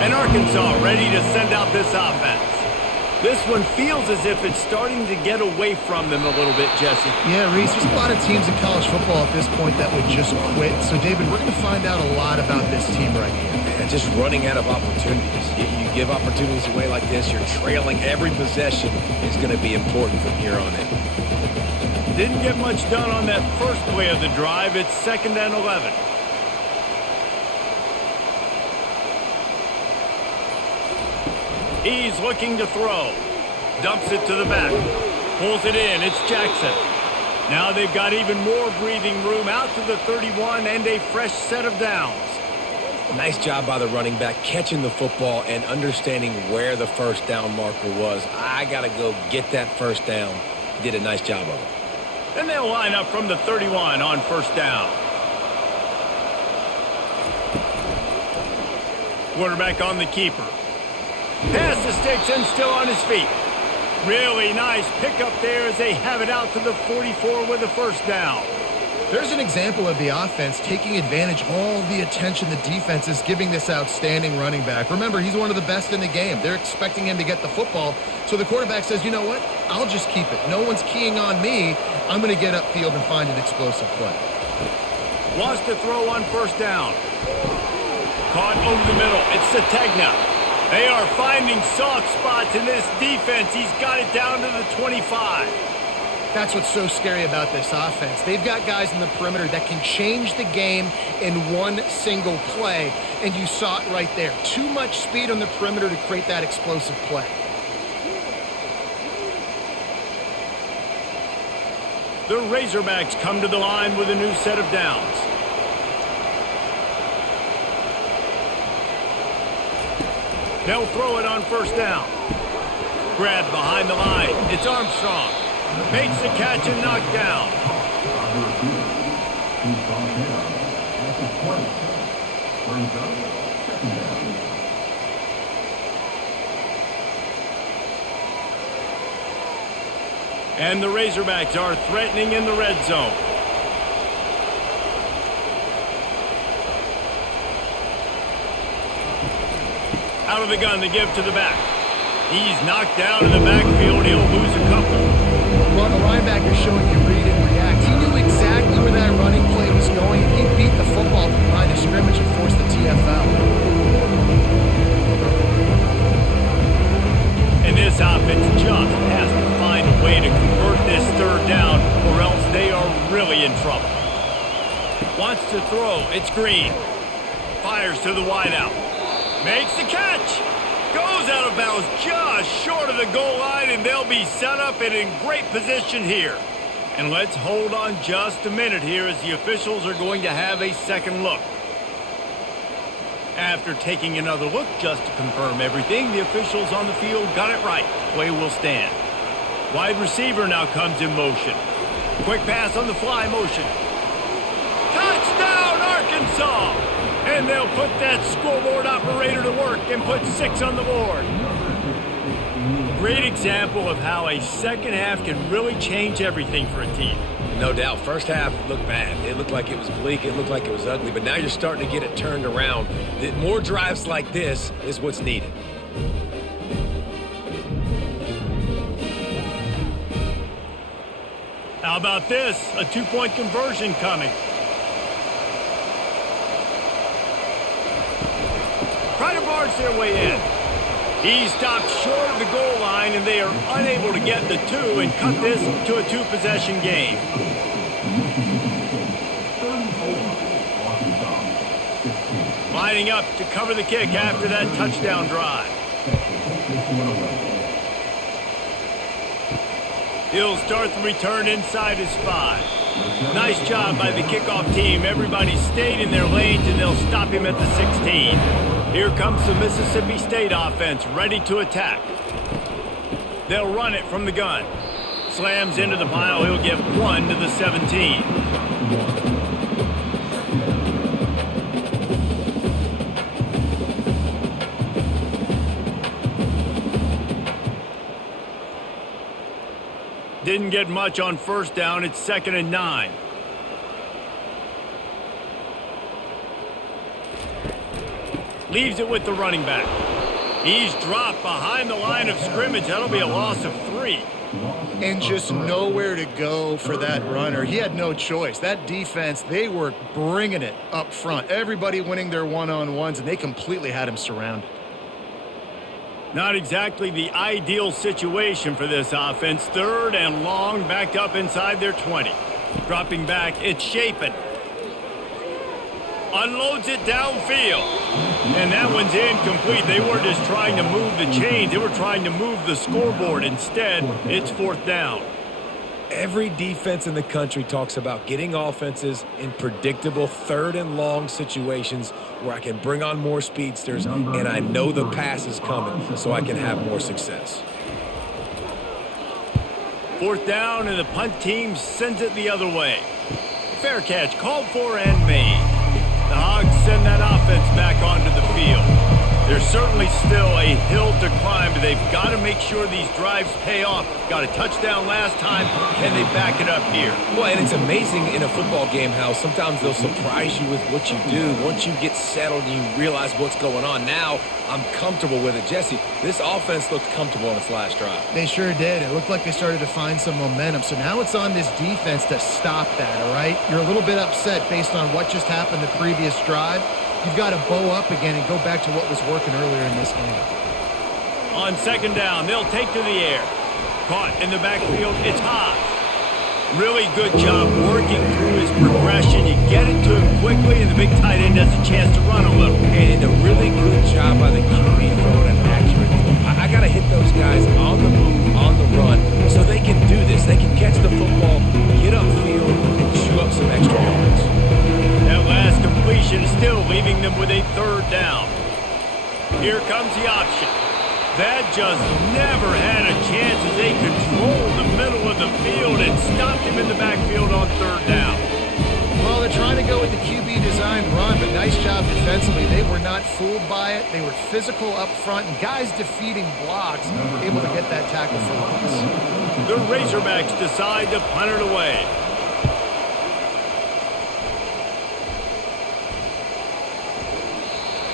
And Arkansas ready to send out this offense. This one feels as if it's starting to get away from them a little bit, Jesse. Yeah, Reese, there's a lot of teams in college football at this point that would just quit. So, David, we're going to find out a lot about this team right here. And just running out of opportunities. You give opportunities away like this, you're trailing every possession is going to be important from here on in. Didn't get much done on that first play of the drive. It's 2nd and 11. He's looking to throw. Dumps it to the back. Pulls it in. It's Jackson. Now they've got even more breathing room out to the 31 and a fresh set of downs. Nice job by the running back catching the football and understanding where the first down marker was. I got to go get that first down. He did a nice job of it. And they'll line up from the 31 on first down. Quarterback on the keeper. Pass to sticks and still on his feet. Really nice pickup there as they have it out to the 44 with a first down. There's an example of the offense taking advantage of all the attention the defense is giving this outstanding running back. Remember, he's one of the best in the game. They're expecting him to get the football. So the quarterback says, you know what? I'll just keep it. No one's keying on me. I'm going to get upfield and find an explosive play. Wants to throw on first down. Caught over the middle. It's Sategna. They are finding soft spots in this defense. He's got it down to the 25. That's what's so scary about this offense. They've got guys in the perimeter that can change the game in one single play, and you saw it right there. Too much speed on the perimeter to create that explosive play. The Razorbacks come to the line with a new set of downs. They'll throw it on first down. Grabbed behind the line. It's Armstrong. Makes the catch and knocked down. And the Razorbacks are threatening in the red zone. Out of the gun, they give to the back. He's knocked down in the backfield. He'll lose a couple. Well, the linebacker showing you read and react. He knew exactly where that running play was going. He beat the football to the line of scrimmage and forced the TFL. And this offense just has to find a way to convert this third down, or else they are really in trouble. Wants to throw. It's Green. Fires to the wideout. Makes the catch. Goes out of bounds just short of the goal line, and they'll be set up and in great position here. And let's hold on just a minute here as the officials are going to have a second look. After taking another look just to confirm everything, the officials on the field got it right. Play will stand. Wide receiver now comes in motion. Quick pass on the fly motion. Touchdown, Arkansas! And they'll put that scoreboard operator to work and put 6 on the board. Great example of how a second half can really change everything for a team. No doubt. First half looked bad. It looked like it was bleak. It looked like it was ugly. But now you're starting to get it turned around. More drives like this is what's needed. How about this? A 2-point conversion coming. Try to barge their way in. He stopped short of the goal line, and they are unable to get the 2 and cut this to a 2-possession game. Lining up to cover the kick after that touchdown drive. He'll start the return inside his 5. Nice job by the kickoff team. Everybody stayed in their lanes, and they'll stop him at the 16. Here comes the Mississippi State offense, ready to attack. They'll run it from the gun. Slams into the pile. He'll get 1 to the 17. Didn't get much on first down. It's 2nd and 9. Leaves it with the running back. He's dropped behind the line of scrimmage. That'll be a loss of 3. And just nowhere to go for that runner. He had no choice. That defense, they were bringing it up front. Everybody winning their one-on-ones, and they completely had him surrounded. Not exactly the ideal situation for this offense. 3rd and long, backed up inside their 20. Dropping back, it's Shapen. Unloads it downfield. And that one's incomplete. They weren't just trying to move the chains. They were trying to move the scoreboard. Instead, it's 4th down. Every defense in the country talks about getting offenses in predictable 3rd and long situations where I can bring on more speedsters and I know the pass is coming so I can have more success. 4th down, and the punt team sends it the other way. Fair catch called for and made. The Hogs send that offense back onto the field. There's certainly still a hill to climb, but they've got to make sure these drives pay off. Got a touchdown last time. Can they back it up here? Well, and it's amazing in a football game how sometimes they'll surprise you with what you do. Once you get settled and you realize what's going on, now I'm comfortable with it. Jesse, this offense looked comfortable in its last drive. They sure did. It looked like they started to find some momentum. So now it's on this defense to stop that, all right? You're a little bit upset based on what just happened the previous drive. You've got to bow up again and go back to what was working earlier in this game. On 2nd down, they'll take to the air. Caught in the backfield, it's Haas. Really good job working through his progression. You get it to him quickly, and the big tight end has a chance to run a little. And a really good job by the QB throwing an accurate. I got to hit those guys on the move, on the run, so they can do this. They can catch the football, get upfield, and chew up some extra yards. That last completion still leaving them with a 3rd down. Here comes the option. That just never had a chance as they control the middle of the field and stopped him in the backfield on third down. Well, they're trying to go with the QB designed run, but nice job defensively. They were not fooled by it. They were physical up front, and guys defeating blocks, able to get that tackle for loss. The Razorbacks decide to punt it away.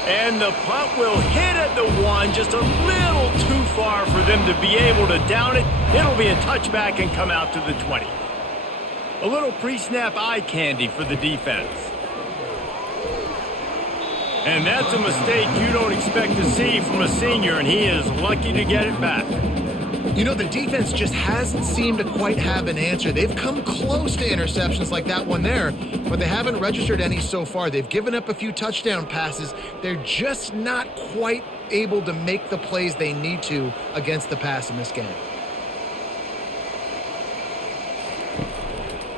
And the punt will hit at the 1, just a little too far for them to be able to down it. It'll be a touchback and come out to the 20. A little pre-snap eye candy for the defense. And that's a mistake you don't expect to see from a senior, and he is lucky to get it back. You know, the defense just hasn't seemed to quite have an answer. They've come close to interceptions like that one there, but they haven't registered any so far. They've given up a few touchdown passes. They're just not quite able to make the plays they need to against the pass in this game.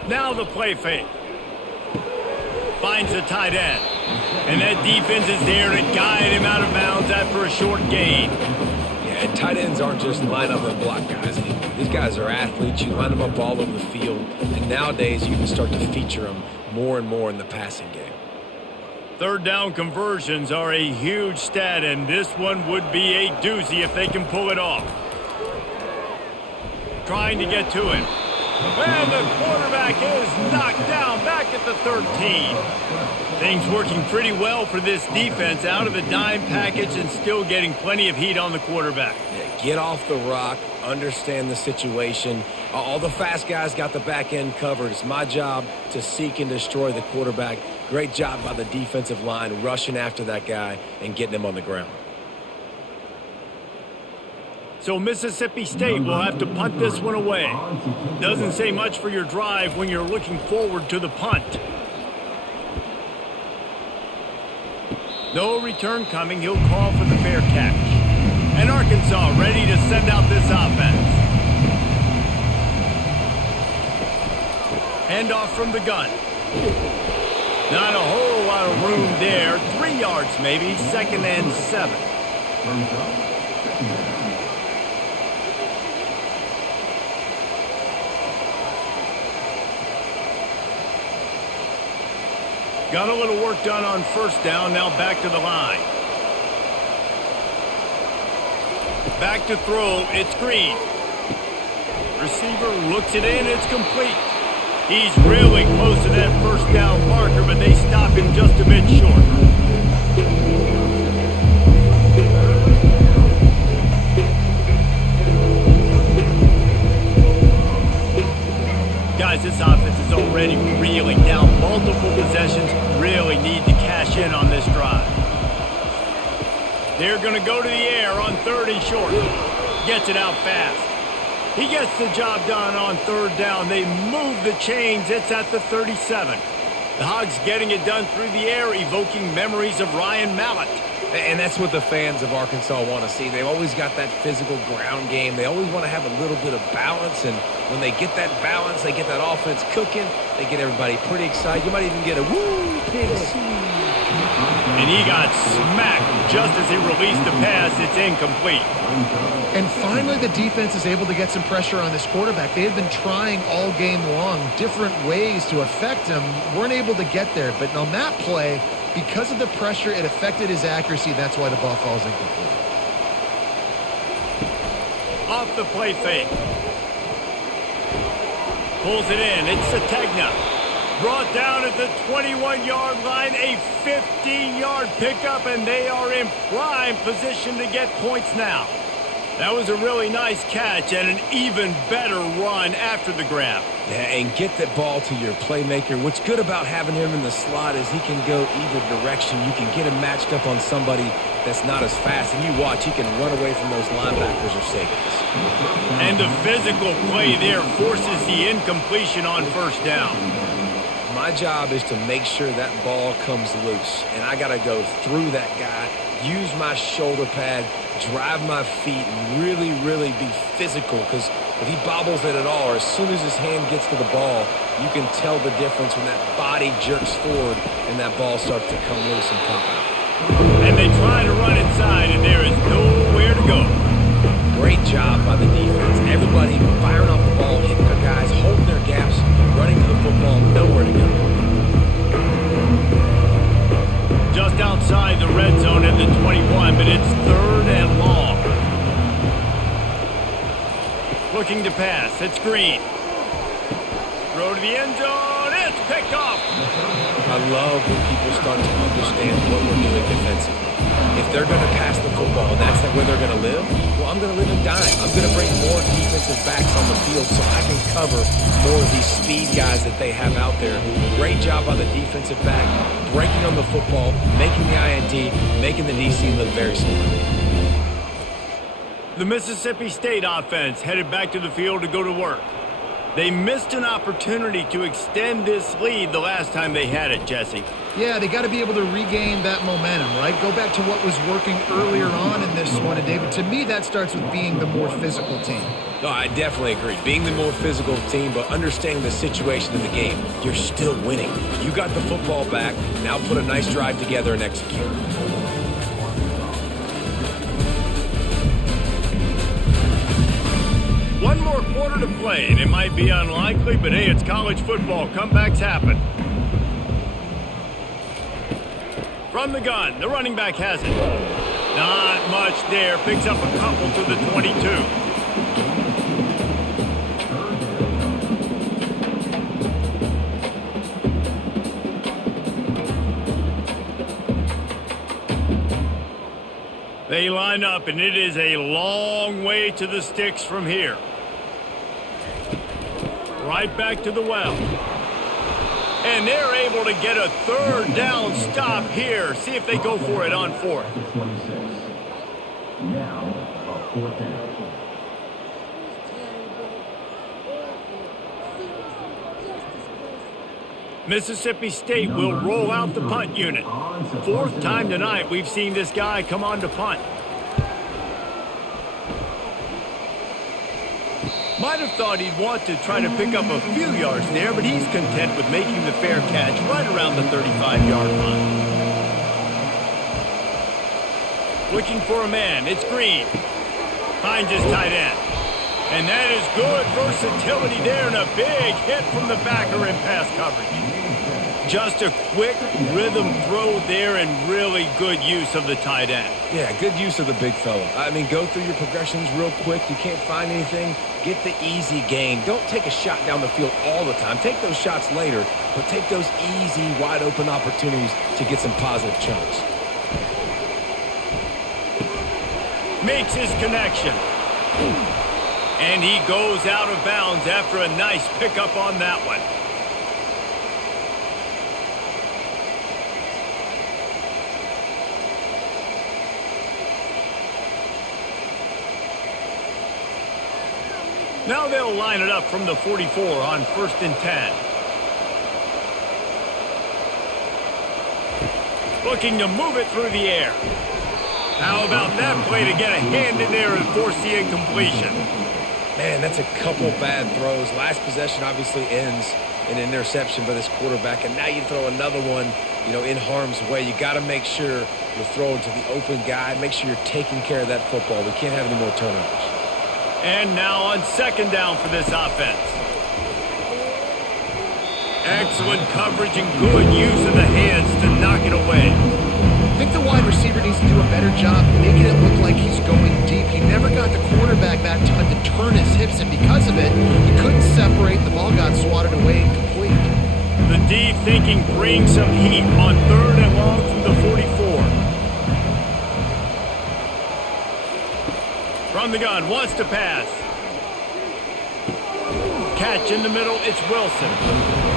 Now the play fake. Finds the tight end. And that defense is there to guide him out of bounds after a short gain. Yeah, and tight ends aren't just line up and block guys anymore. These guys are athletes. You line them up all over the field. And nowadays you can start to feature them more and more in the passing game. Third down conversions are a huge stat, and this one would be a doozy if they can pull it off. Trying to get to him. And the quarterback is knocked down back at the 13. Things working pretty well for this defense, out of the dime package and still getting plenty of heat on the quarterback. Yeah, get off the rock, understand the situation. All the fast guys got the back end covered. It's my job to seek and destroy the quarterback. Great job by the defensive line rushing after that guy and getting him on the ground. So Mississippi State will have to punt this one away. Doesn't say much for your drive when you're looking forward to the punt. No return coming. He'll call for the fair catch. And Arkansas ready to send out this offense. Handoff from the gun. Not a whole lot of room there. 3 yards maybe. 2nd and 7. Got a little work done on first down. Now back to the line. Back to throw. It's Green. Receiver looks it in. It's complete. He's really close to that first down marker, but they stop him just a bit short. Guys, this offense is already reeling down. Multiple possessions, really need to cash in on this drive. They're going to go to the air on 3rd and short. Gets it out fast. He gets the job done on 3rd down. They move the chains. It's at the 37. The Hogs getting it done through the air, evoking memories of Ryan Mallett. And that's what the fans of Arkansas want to see. They've always got that physical ground game. They always want to have a little bit of balance, and when they get that balance, they get that offense cooking, they get everybody pretty excited. You might even get a woo, pig. And he got smacked just as he released the pass. It's incomplete. And finally, the defense is able to get some pressure on this quarterback. They had been trying all game long different ways to affect him. Weren't able to get there. But on that play, because of the pressure, it affected his accuracy. That's why the ball falls incomplete. Off the play fake. Pulls it in. It's Sategna. Brought down at the 21-yard line. A 15-yard pickup, and they are in prime position to get points now. That was a really nice catch and an even better run after the grab. Yeah, and get that ball to your playmaker. What's good about having him in the slot is he can go either direction. You can get him matched up on somebody that's not as fast. And you watch, he can run away from those linebackers or safeties. And the physical play there forces the incompletion on first down. My job is to make sure that ball comes loose. And I got to go through that guy, use my shoulder pad, drive my feet, and really, really be physical, because if he bobbles it at all, or as soon as his hand gets to the ball, you can tell the difference when that body jerks forward and that ball starts to come loose and pop out. And they try to run inside, and there is nowhere to go. Great job by the defense. Everybody firing off the ball, it's 3rd and long. Looking to pass. It's Green. Throw to the end zone. It's picked off. I love when people start to understand what we're doing defensively. If they're going to pass the football and that's where they're going to live, well, I'm going to live and die. I'm going to bring more defensive backs on the field so I can cover more of these speed guys that they have out there. Great job by the defensive back, breaking on the football, making the INT, making the DC look very smart. The Mississippi State offense headed back to the field to go to work. They missed an opportunity to extend this lead the last time they had it, Jesse. Yeah, they got to be able to regain that momentum, right? Go back to what was working earlier on in this one. And, David, to me, that starts with being the more physical team. No, I definitely agree. Being the more physical team, but understanding the situation in the game, you're still winning. You got the football back. Now put a nice drive together and execute. One more quarter to play, and it might be unlikely, but hey, it's college football. Comebacks happen. From the gun, the running back has it. Not much there. Picks up a couple to the 22. They line up, and it is a long way to the sticks from here. Right back to the well. And they're able to get a 3rd down stop here. See if they go for it on 4th. Now, a 4th down. Mississippi State will roll out the punt unit. 4th time tonight we've seen this guy come on to punt. Might have thought he'd want to try to pick up a few yards there, but he's content with making the fair catch right around the 35-yard line. Looking for a man, it's Green. Finds his tight end. And that is good versatility there and a big hit from the backer in pass coverage. Just a quick rhythm throw there and really good use of the tight end. Yeah, good use of the big fella. I mean, go through your progressions real quick. You can't find anything. Get the easy gain. Don't take a shot down the field all the time. Take those shots later, but take those easy, wide-open opportunities to get some positive chunks. Makes his connection. And he goes out of bounds after a nice pickup on that one. Now they'll line it up from the 44 on 1st and 10. Looking to move it through the air. How about that play to get a hand in there and force the incompletion? Man, that's a couple bad throws. Last possession obviously ends in an interception by this quarterback, and now you throw another one, in harm's way. You got to make sure you're throwing to the open guy. Make sure you're taking care of that football. We can't have any more turnovers. And now on 2nd down for this offense. Excellent coverage and good use of the hands to knock it away. I think the wide receiver needs to do a better job making it look like he's going deep. He never got the quarterback that time to turn his hips, and because of it, he couldn't separate. The ball got swatted away incomplete. The D thinking bring some heat on 3rd and long from the 44. From the gun, wants to pass. Catch in the middle, it's Wilson.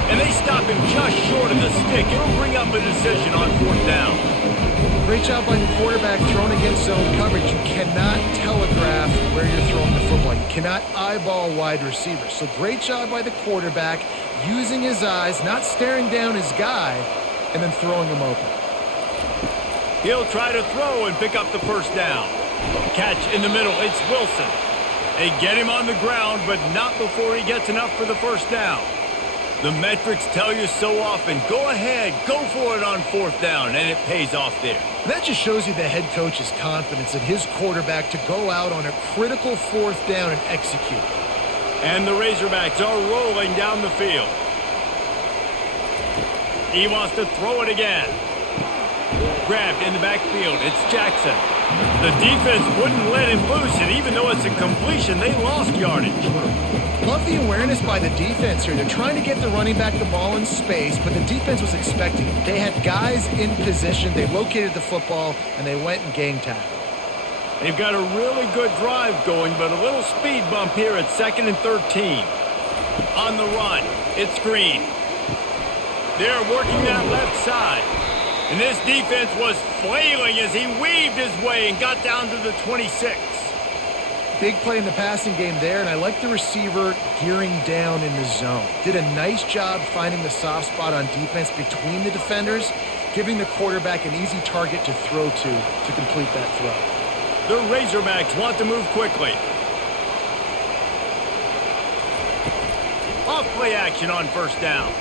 And they stop him just short of the stick. It'll bring up a decision on 4th down. Great job by the quarterback thrown against zone coverage. You cannot telegraph where you're throwing the football. You cannot eyeball wide receivers. So great job by the quarterback using his eyes, not staring down his guy, and then throwing him open. He'll try to throw and pick up the 1st down. Catch in the middle, it's Wilson. They get him on the ground, but not before he gets enough for the 1st down. The metrics tell you so often, go ahead, go for it on 4th down, and it pays off there. That just shows you the head coach's confidence in his quarterback to go out on a critical 4th down and execute. And the Razorbacks are rolling down the field. He wants to throw it again. Grabbed in the backfield, it's Jackson. The defense wouldn't let him loose, and even though it's a completion, they lost yardage. Love the awareness by the defense here. They're trying to get the running back the ball in space, but the defense was expecting it. They had guys in position. They located the football, and they went and gang tackled. They've got a really good drive going, but a little speed bump here at 2nd and 13. On the run, it's Green. They're working that left side. And this defense was flailing as he weaved his way and got down to the 26. Big play in the passing game there, and I like the receiver gearing down in the zone. Did a nice job finding the soft spot on defense between the defenders, giving the quarterback an easy target to throw to complete that throw. The Razorbacks want to move quickly. Off play action on 1st down.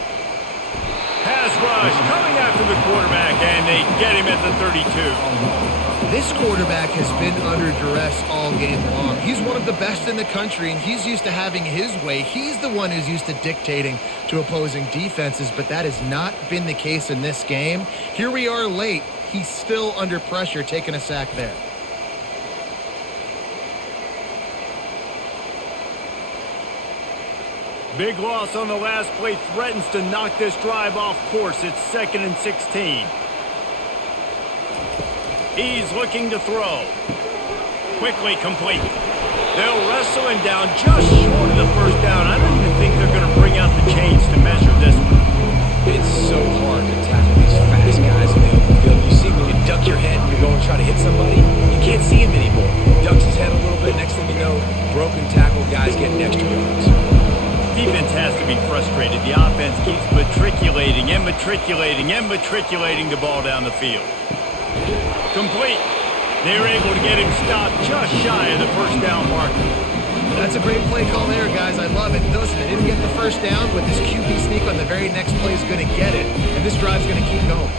Pass rush coming after the quarterback, and they get him at the 32. This quarterback has been under duress all game long. He's one of the best in the country, and he's used to having his way. He's the one who's used to dictating to opposing defenses, but that has not been the case in this game. Here we are late. He's still under pressure, taking a sack there. Big loss on the last play threatens to knock this drive off course. It's 2nd and 16. He's looking to throw. Quickly complete. They'll wrestle him down just short of the 1st down. I don't even think they're going to bring out the chains to measure this one. It's so hard to tackle these fast guys in the open field. You see when you duck your head and you're going to try to hit somebody, you can't see him anymore. Ducks his head a little bit. Next thing you know, broken tackle guys getting extra yards. Defense has to be frustrated. The offense keeps matriculating and matriculating and matriculating the ball down the field. Complete. They were able to get him stopped just shy of the 1st down marker. That's a great play call there, guys. I love it. Listen, they didn't get the 1st down, but this QB sneak on the very next play is going to get it, and this drive's going to keep going.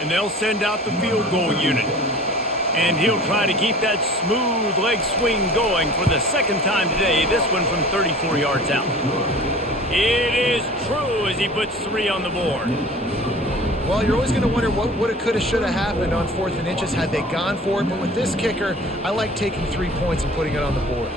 And they'll send out the field goal unit. And he'll try to keep that smooth leg swing going for the 2nd time today, this one from 34 yards out. It is true as he puts 3 on the board. Well, you're always going to wonder what woulda, coulda, shoulda happened on 4th and inches had they gone for it. But with this kicker, I like taking 3 points and putting it on the board.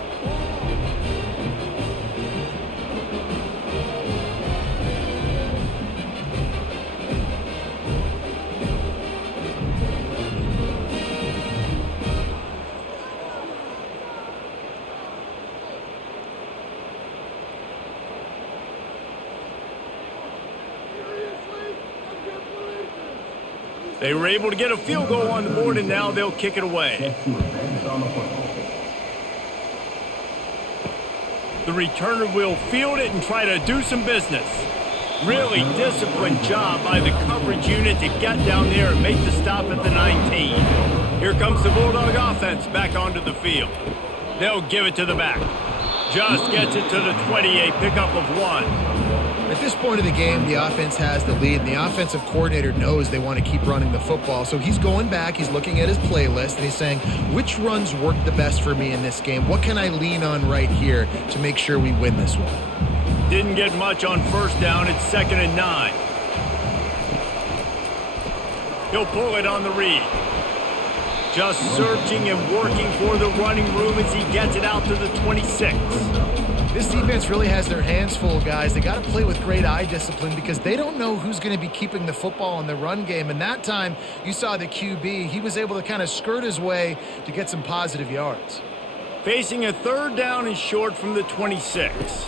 They were able to get a field goal on the board, and now they'll kick it away. The returner will field it and try to do some business. Really disciplined job by the coverage unit to get down there and make the stop at the 19. Here comes the Bulldog offense back onto the field. They'll give it to the back. Just gets it to the 20, a pickup of 1. At this point of the game, the offense has the lead, and the offensive coordinator knows they want to keep running the football. So he's going back, he's looking at his playlist, and he's saying, which runs work the best for me in this game? What can I lean on right here to make sure we win this one? Didn't get much on 1st down. It's 2nd and 9. He'll pull it on the read. Just searching and working for the running room as he gets it out to the 26. This defense really has their hands full, guys. They got to play with great eye discipline because they don't know who's going to be keeping the football in the run game. And that time, you saw the QB. He was able to kind of skirt his way to get some positive yards. Facing a 3rd down and short from the 26.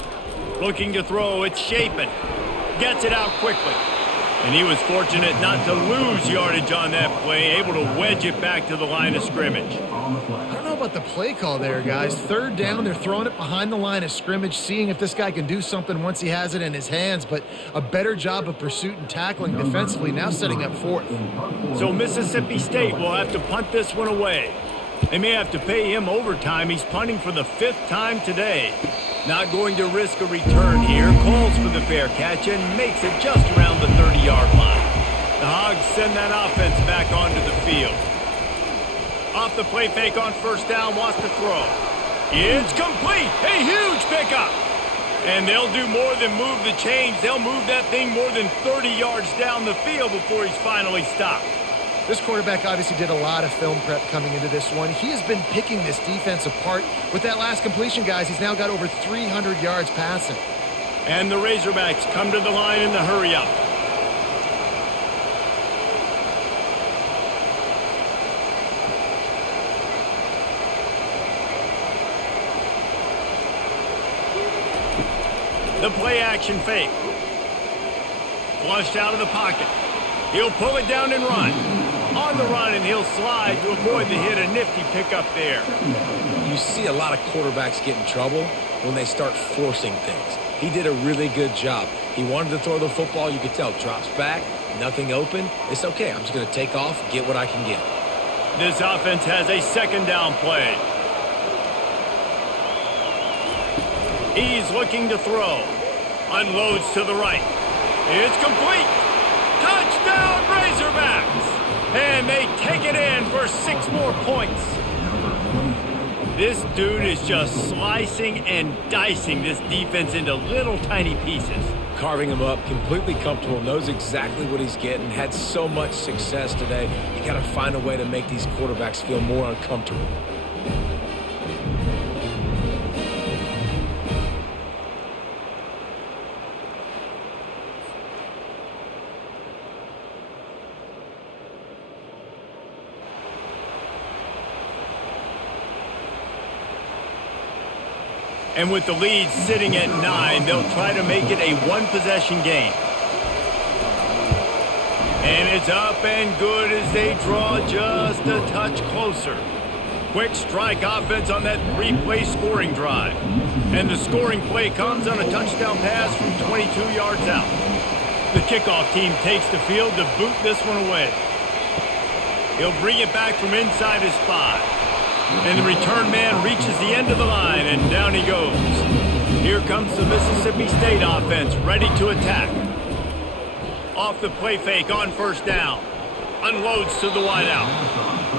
Looking to throw, it's Shapen. Gets it out quickly. And he was fortunate not to lose yardage on that play, able to wedge it back to the line of scrimmage. I don't know about the play call there, guys. 3rd down, they're throwing it behind the line of scrimmage, seeing if this guy can do something once he has it in his hands, but a better job of pursuit and tackling defensively, now setting up 4th. So Mississippi State will have to punt this one away. They may have to pay him overtime. He's punting for the 5th time today. Not going to risk a return here. Calls for the fair catch and makes it just around the 30-yard line. The Hogs send that offense back onto the field. Off the play fake on 1st down, wants to throw. It's complete. A huge pickup. And they'll do more than move the chains. They'll move that thing more than 30 yards down the field before he's finally stopped. This quarterback obviously did a lot of film prep coming into this one. He has been picking this defense apart. With that last completion, guys, he's now got over 300 yards passing. And the Razorbacks come to the line in the hurry-up. The play-action fake. Flushed out of the pocket. He'll pull it down and run. On the run, and he'll slide to avoid the hit. A nifty pickup there. You see a lot of quarterbacks get in trouble when they start forcing things. He did a really good job. He wanted to throw the football. You could tell. Drops back, nothing open. It's okay. I'm just going to take off, get what I can get. This offense has a second down play. He's looking to throw. Unloads to the right. It's complete. Touchdown, Razorbacks! And they take it in for 6 more points. This dude is just slicing and dicing this defense into little tiny pieces. Carving him up, completely comfortable, knows exactly what he's getting, had so much success today. You got to find a way to make these quarterbacks feel more uncomfortable. And with the lead sitting at 9, they'll try to make it a one-possession game. And it's up and good as they draw just a touch closer. Quick strike offense on that 3-play scoring drive. And the scoring play comes on a touchdown pass from 22 yards out. The kickoff team takes the field to boot this one away. He'll bring it back from inside his 5. And the return man reaches the end of the line, and down he goes. Here comes the Mississippi State offense, ready to attack. Off the play fake on first down. Unloads to the wideout.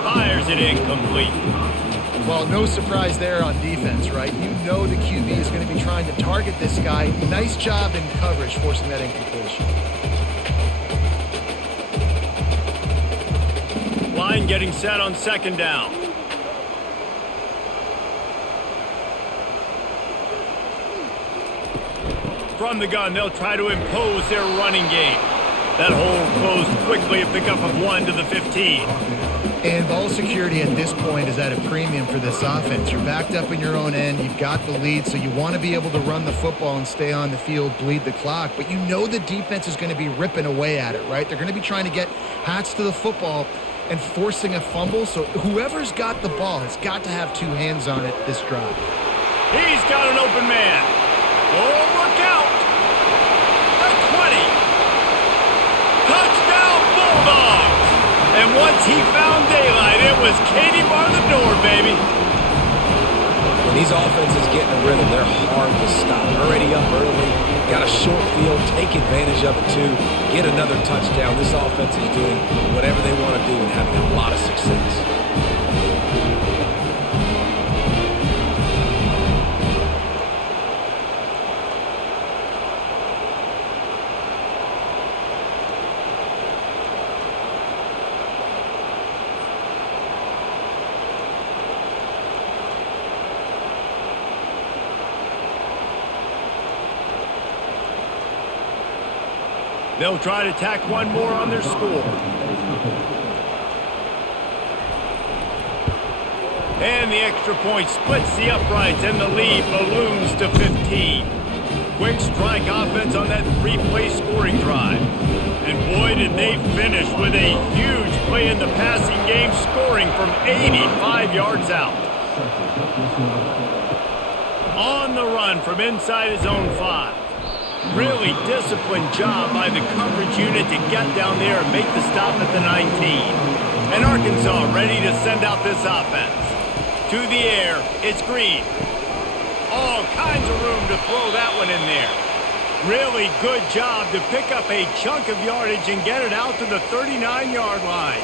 Fires it incomplete. Well, no surprise there on defense, right? You know the QB is going to be trying to target this guy. Nice job in coverage, forcing that incompletion. Line getting set on second down. From the gun, they'll try to impose their running game. That hole closed quickly, a pickup of 1 to the 15. And ball security at this point is at a premium for this offense. You're backed up in your own end. You've got the lead, so you want to be able to run the football and stay on the field, bleed the clock. But you know the defense is going to be ripping away at it, right? They're going to be trying to get Hats to the football and forcing a fumble. So whoever's got the ball has got to have 2 hands on it this drive. He's got an open man. Oh, look out! The 20. Touchdown, Bulldogs! And once he found daylight, it was Katie bar the door, baby. When these offenses get in a rhythm, they're hard to stop. Already up early, got a short field, take advantage of it too, get another touchdown. This offense is doing whatever they want to do and having a lot of success. They'll try to tack one more on their score. And the extra point splits the uprights, and the lead balloons to 15. Quick strike offense on that 3-play scoring drive. And boy, did they finish with a huge play in the passing game, scoring from 85 yards out. On the run from inside his own 5. Really disciplined job by the coverage unit to get down there and make the stop at the 19. And Arkansas ready to send out this offense. To the air, it's Green. All kinds of room to throw that one in there. Really good job to pick up a chunk of yardage and get it out to the 39-yard line.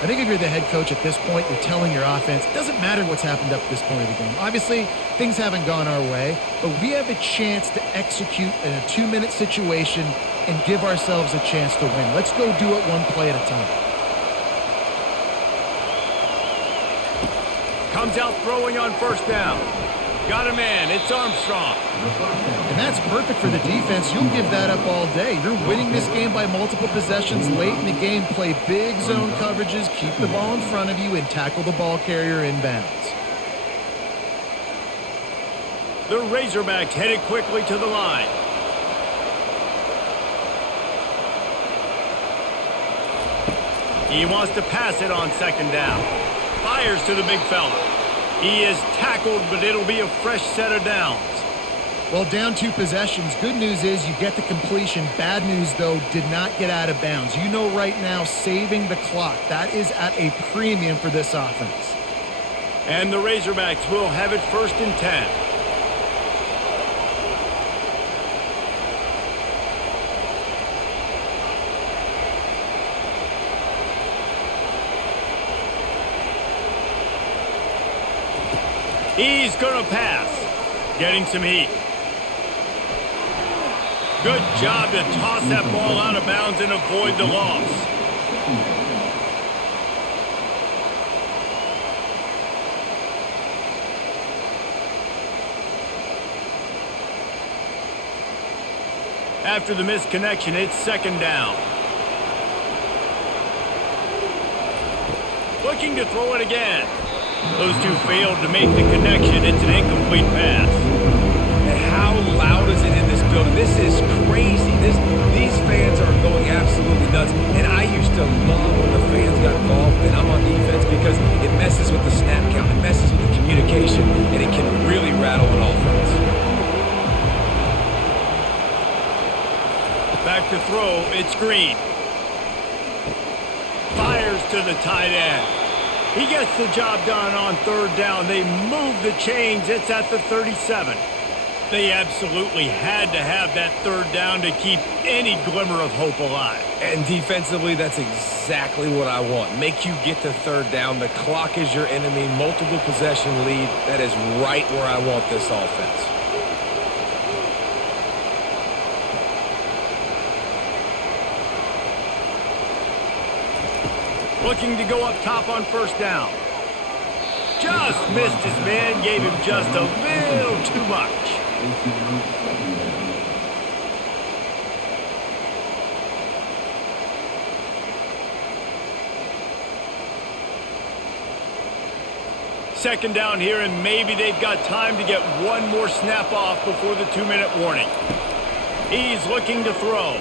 I think if you're the head coach at this point, you're telling your offense, it doesn't matter what's happened up to this point of the game. Obviously, things haven't gone our way, but we have a chance to execute in a 2-minute situation and give ourselves a chance to win. Let's go do it one play at a time. Comes out throwing on first down. Got a man. It's Armstrong. And that's perfect for the defense. You'll give that up all day. You're winning this game by multiple possessions late in the game. Play big zone coverages, keep the ball in front of you, and tackle the ball carrier inbounds. The Razorbacks headed quickly to the line. He wants to pass it on second down. Fires to the big fella. He is tackled, but it'll be a fresh set of downs. Well, down 2 possessions. Good news is you get the completion. Bad news, though, did not get out of bounds. You know right now, saving the clock, that is at a premium for this offense. And the Razorbacks will have it 1st and 10. He's going to pass. Getting some heat. Good job to toss that ball out of bounds and avoid the loss. After the misconnection, it's second down. Looking to throw it again. Those two failed to make the connection. It's an incomplete pass. And how loud is it in this building? This is crazy. These fans are going absolutely nuts. And I used to love when the fans got involved, and I'm on defense, because it messes with the snap count. It messes with the communication, and it can really rattle an offense. Back to throw. It's Green. Fires to the tight end. He gets the job done on third down. They move the chains. It's at the 37. They absolutely had to have that third down to keep any glimmer of hope alive. And defensively, that's exactly what I want. Make you get to third down. The clock is your enemy. Multiple possession lead. That is right where I want this offense. Looking to go up top on first down. Just missed his man, gave him just a little too much. Second down here, and maybe they've got time to get one more snap off before the 2-minute warning. He's looking to throw.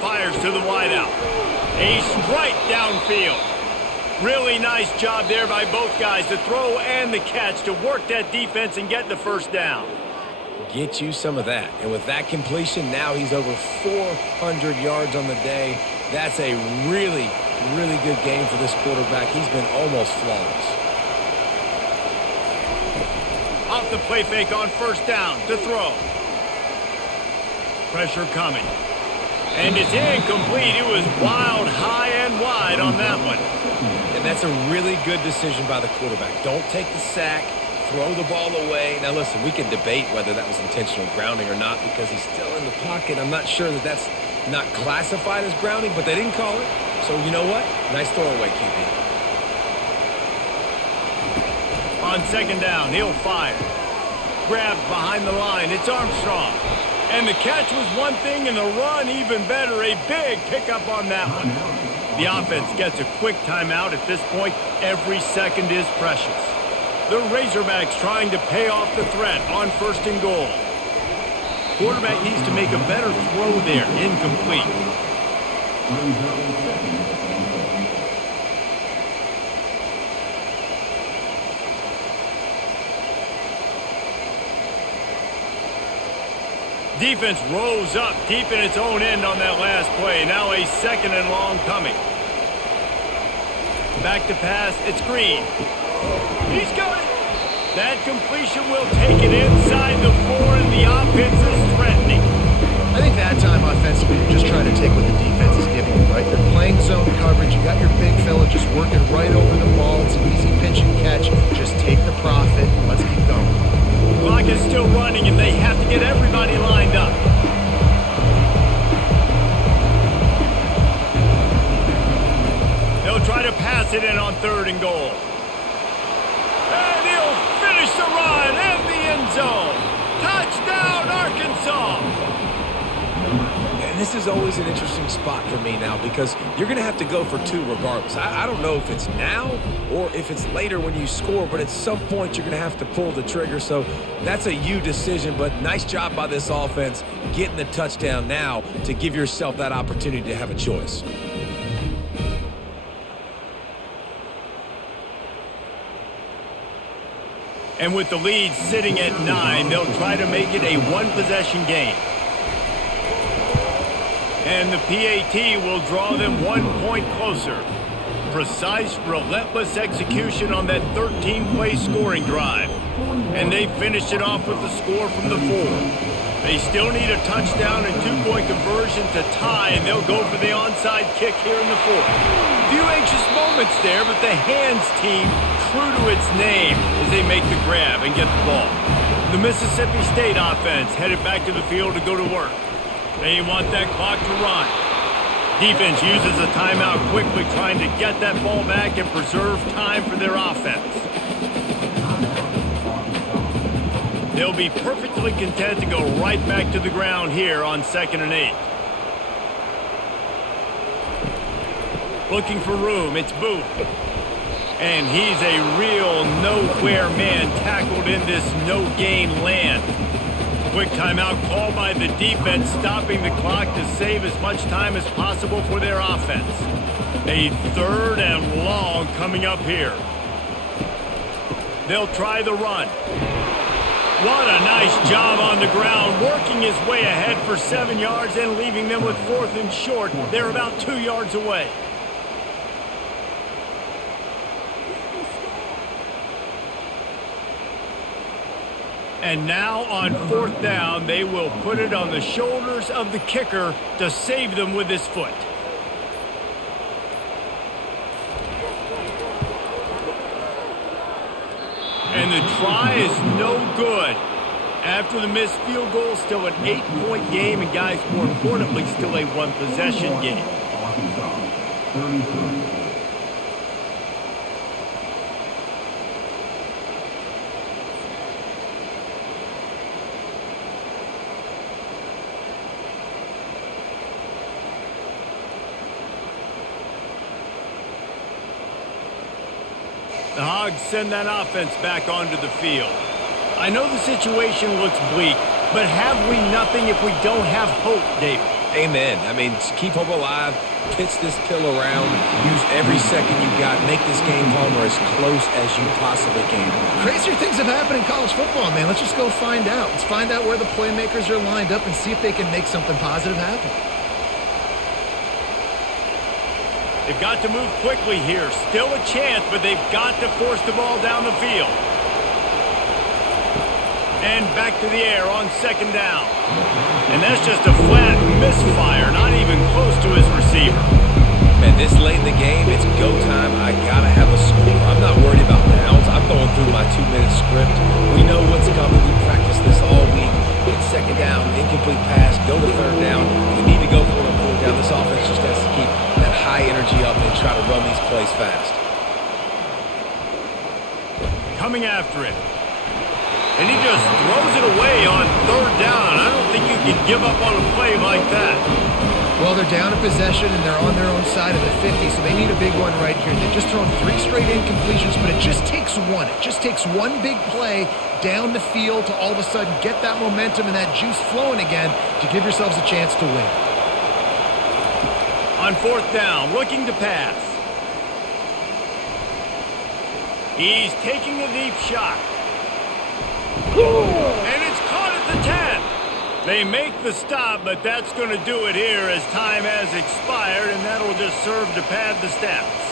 Fires to the wideout. A strike downfield. Really nice job there by both guys, the throw and the catch, to work that defense and get the first down. Get you some of that. And with that completion, now he's over 400 yards on the day. That's a really, really good game for this quarterback. He's been almost flawless. Off the play fake on first down to throw. Pressure coming. And it's incomplete. It was wild, high and wide on that one. And that's a really good decision by the quarterback. Don't take the sack. Throw the ball away. Now, listen, we can debate whether that was intentional grounding or not because he's still in the pocket. I'm not sure that that's not classified as grounding, but they didn't call it. So, you know what? Nice throwaway, QB. On second down, he'll fire. Grabbed behind the line. It's Armstrong. And the catch was one thing, and the run even better. A big pickup on that one. The offense gets a quick timeout. At this point, every second is precious. The Razorbacks trying to pay off the threat on first and goal. Quarterback needs to make a better throw there. Incomplete. Defense rose up deep in its own end on that last play. Now a second and long coming. Back to pass. It's Green. He's got it. That completion will take it inside the 4, and the offense is threatening. I think that time offensively, you're just trying to take what the defense is giving you, right? They're playing zone coverage. You got your big fella just working right over the ball. It's an easy pitch and catch. Just take the profit. Let's keep going. Clock is still running, and they have to get everybody lined up. They'll try to pass it in on third and goal. And this is always an interesting spot for me now because you're going to have to go for 2 regardless. I don't know if it's now or if it's later when you score, but at some point you're going to have to pull the trigger. So that's a you decision, but nice job by this offense getting the touchdown now to give yourself that opportunity to have a choice. And with the lead sitting at 9, they'll try to make it a 1-possession game. And the PAT will draw them 1 point closer. Precise, relentless execution on that 13-play scoring drive. And they finish it off with the score from the 4. They still need a touchdown and 2-point conversion to tie, and they'll go for the onside kick here in the 4th. Few anxious moments there, but the hands team true to its name as they make the grab and get the ball. The Mississippi State offense headed back to the field to go to work. They want that clock to run. Defense uses a timeout quickly, trying to get that ball back and preserve time for their offense. They'll be perfectly content to go right back to the ground here on 2nd and 8. Looking for room, it's Booth. And he's a real nowhere man tackled in this no-gain land. Quick timeout called by the defense, stopping the clock to save as much time as possible for their offense. A 3rd and long coming up here. They'll try the run. What a nice job on the ground, working his way ahead for 7 yards and leaving them with 4th and short. They're about 2 yards away. And now on 4th down, they will put it on the shoulders of the kicker to save them with his foot. And the try is no good. After the missed field goal, still an 8-point game, and guys, more importantly, still a 1-possession game. The Hogs send that offense back onto the field. I know the situation looks bleak, but have we nothing if we don't have hope, David? Amen. I mean, keep hope alive, pitch this pill around, use every second you got, make this game home or as close as you possibly can. Crazier things have happened in college football, man. Let's just go find out. Let's find out where the playmakers are lined up and see if they can make something positive happen. They've got to move quickly here. Still a chance, but they've got to force the ball down the field. And back to the air on 2nd down. And that's just a flat misfire, not even close to his receiver. Man, this late in the game, it's go time. I got to have a score. I'm not worried about downs. I'm going through my 2-minute script. We know what's coming. We practiced this all week. It's 2nd down, incomplete pass, go to 3rd down. We need to go for it on 4th down. This offense just has to keep that high energy up and try to run these plays fast. Coming after it. And he just throws it away on 3rd down. I don't think you can give up on a play like that. Well, they're down in possession, and they're on their own side of the 50, so they need a big one right here. They've just thrown 3 straight incompletions, but it just takes one. It just takes one big play down the field to all of a sudden get that momentum and that juice flowing again to give yourselves a chance to win. On 4th down, looking to pass. He's taking a deep shot. And it's caught at the 10. They make the stop, but that's going to do it here as time has expired, and that'll just serve to pad the stats.